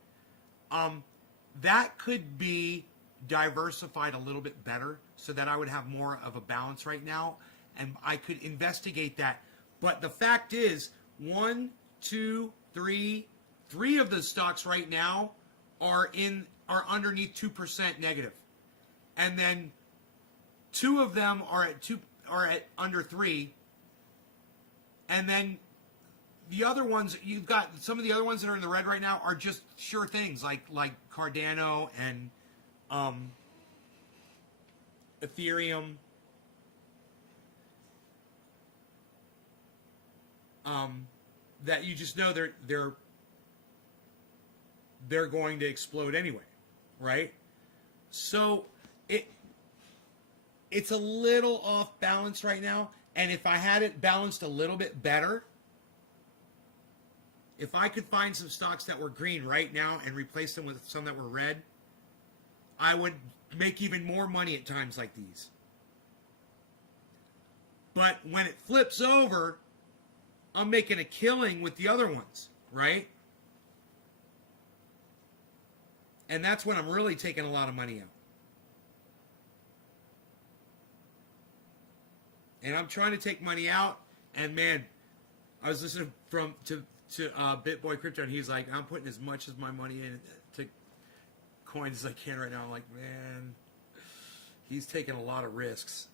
That could be diversified a little bit better so that I would have more of a balance right now, and I could investigate that. But the fact is, 1, 2, 3 of the stocks right now are underneath 2% negative, and then 2 of them are at under 3, and then the other ones, you've got some of the other ones that are in the red right now are just sure things like Cardano and Ethereum. That you just know they're going to explode anyway, right? So it's a little off balance right now, and if I had it balanced a little bit better, if I could find some stocks that were green right now and replace them with some that were red, I would make even more money at times like these. But when it flips over, I'm making a killing with the other ones, right? And that's when I'm really taking a lot of money out. And I'm trying to take money out, and man, I was listening to BitBoy Crypto, and he's like, I'm putting as much of my money into coins as I can right now. I'm like, man, he's taking a lot of risks,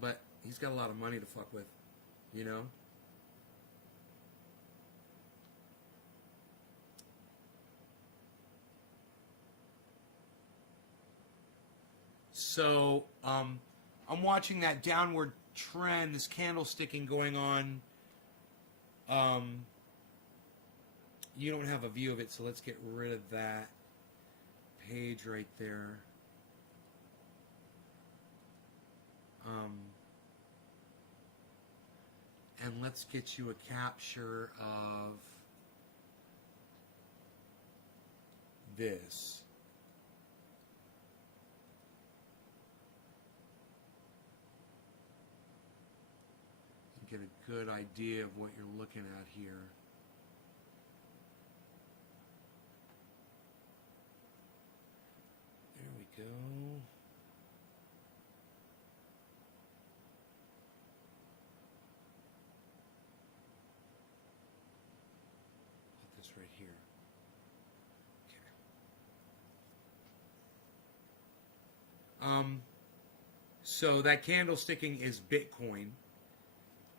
but he's got a lot of money to fuck with, you know? So, I'm watching that downward trend, this candlesticking going on. You don't have a view of it, so let's get rid of that page right there. And let's get you a capture of this. Get a good idea of what you're looking at here. There we go. Put this right here. Okay. So that candle sticking is Bitcoin.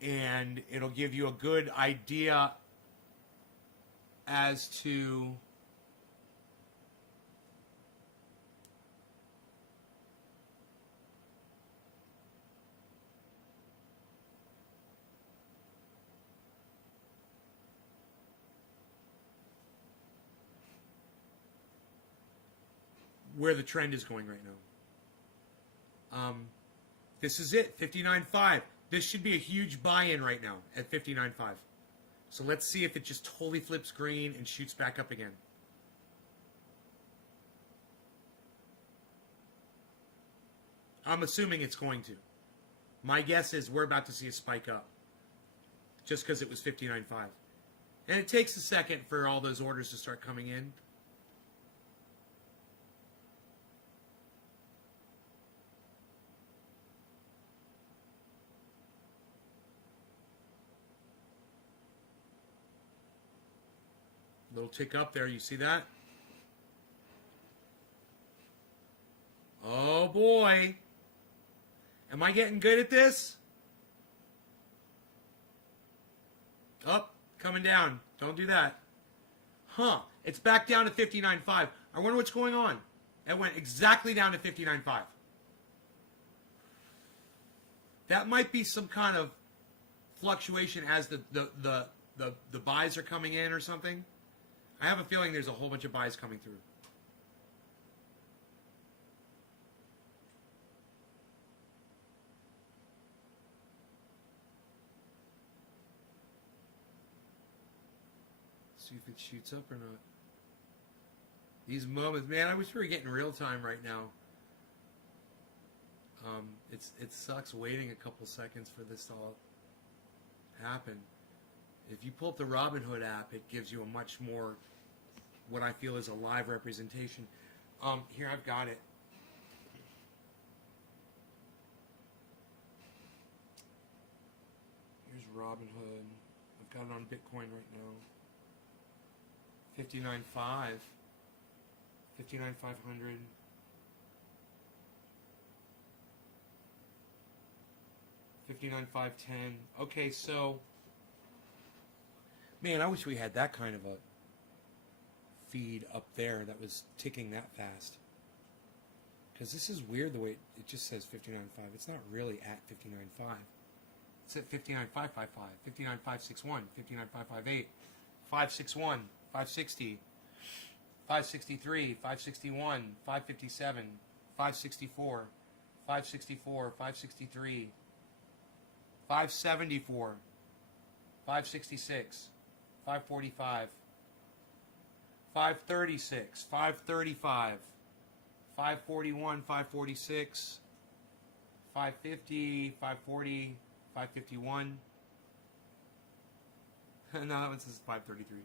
And it'll give you a good idea as to where the trend is going right now. This is it, 59.5. This should be a huge buy-in right now at 59.5. So let's see if it just totally flips green and shoots back up again. I'm assuming it's going to. My guess is we're about to see a spike up. Just because it was 59.5. And it takes a second for all those orders to start coming in. Little tick up there, you see that? Oh boy. Am I getting good at this? Up, coming down. Don't do that. Huh, it's back down to 59.5. I wonder what's going on. It went exactly down to 59.5. That might be some kind of fluctuation as the buys are coming in or something. I have a feeling there's a whole bunch of buys coming through. See if it shoots up or not. These moments, man, I wish we were getting real time right now. It sucks waiting a couple seconds for this to all happen. If you pull up the Robinhood app, it gives you a much more, what I feel is a live representation. Here, I've got it. Here's Robinhood. I've got it on Bitcoin right now. 59.5. 59,500. 59,510. Okay, so, man, I wish we had that kind of a feed up there that was ticking that fast. Because this is weird the way it just says 59.5. It's not really at 59.5. It's at 59,555, 59,561, 59,558, 561, 560, 563, 561, 557, 564, 564, 563, 574, 566, 545, 536, 535, 541, 546, 550, 540, 551. No, that one says 533.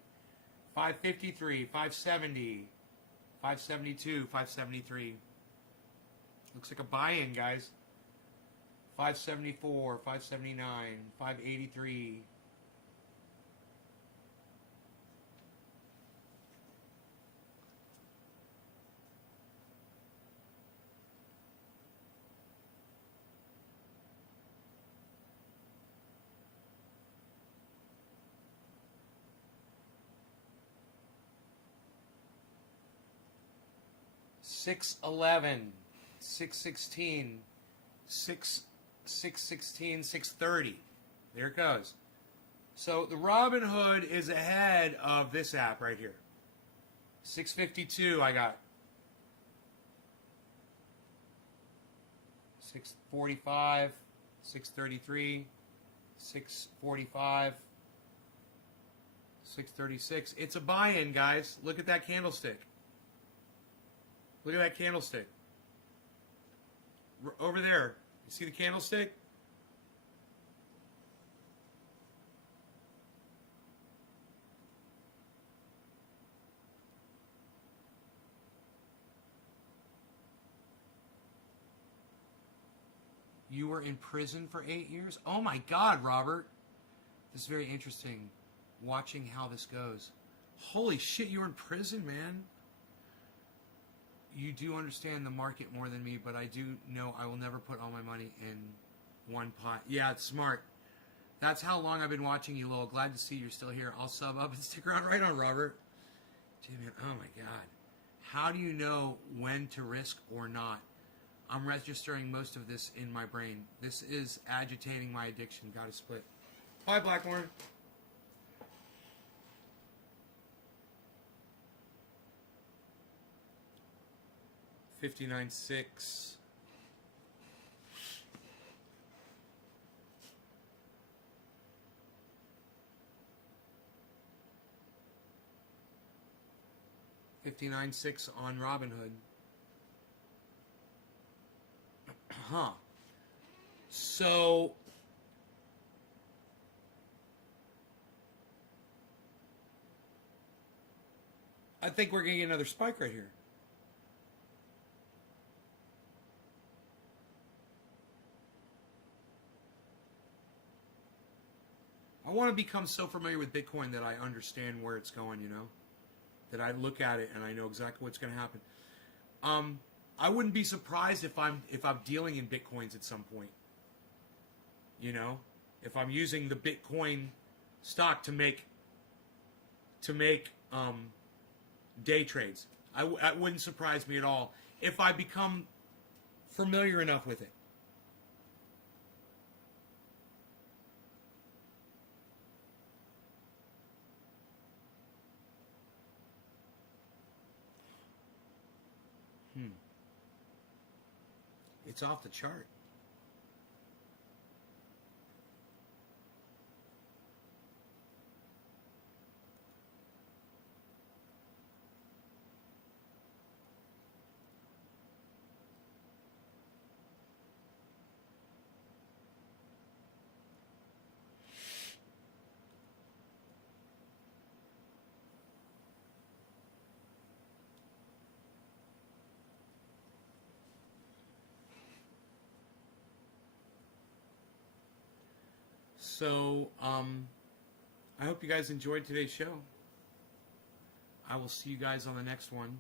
553, 570, 572, 573. Looks like a buy-in, guys. 574, 579, 583. Six 616, 616, 630. There it goes. So the Robinhood is ahead of this app right here. 652 I got. 645, 633, 645, 636. It's a buy-in, guys. Look at that candlestick. Look at that candlestick. Over there. You see the candlestick? You were in prison for 8 years? Oh my God, Robert. This is very interesting. Watching how this goes. Holy shit, you were in prison, man. You do understand the market more than me, but I do know I will never put all my money in one pot. Yeah, it's smart. That's how long I've been watching you, Lowell. Glad to see you're still here. I'll sub up and stick around. Right on, Robert. Dude, man, oh my God. How do you know when to risk or not? I'm registering most of this in my brain. This is agitating my addiction. Got to split. Bye, Blackmore. $59.6. $59.6 on Robinhood. Huh. So I think we're going to get another spike right here. I want to become so familiar with Bitcoin that I understand where it's going, you know? That I look at it and I know exactly what's going to happen. I wouldn't be surprised if I'm dealing in Bitcoins at some point. You know? If I'm using the Bitcoin stock to make day trades. That wouldn't surprise me at all if I become familiar enough with it. It's off the chart. So, I hope you guys enjoyed today's show. I will see you guys on the next one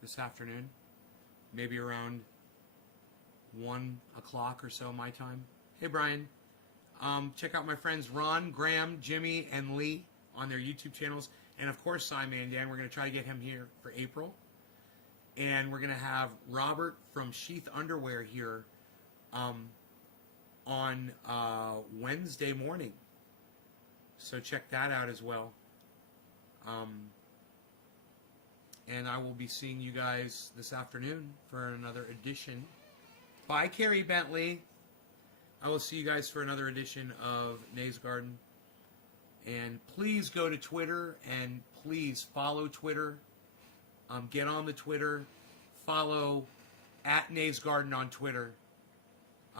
this afternoon. Maybe around 1 o'clock or so my time. Hey, Brian. Check out my friends Ron, Graham, Jimmy, and Lee on their YouTube channels. And, of course, Simon Dan. We're going to try to get him here for April. And we're going to have Robert from Sheath Underwear here on Wednesday morning. So check that out as well. And I will be seeing you guys this afternoon for another edition. Bye, Carrie Bentley. I will see you guys for another edition of NAYS Garden. And please go to Twitter and please follow Twitter. Get on the Twitter. Follow at NAYS Garden on Twitter.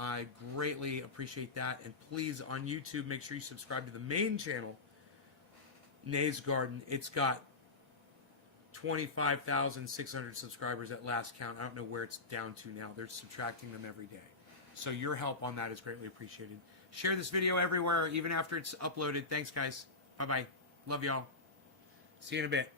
I greatly appreciate that. And please, on YouTube, make sure you subscribe to the main channel, NAYS Garden. It's got 25,600 subscribers at last count. I don't know where it's down to now. They're subtracting them every day. So your help on that is greatly appreciated. Share this video everywhere, even after it's uploaded. Thanks, guys. Bye-bye. Love y'all. See you in a bit.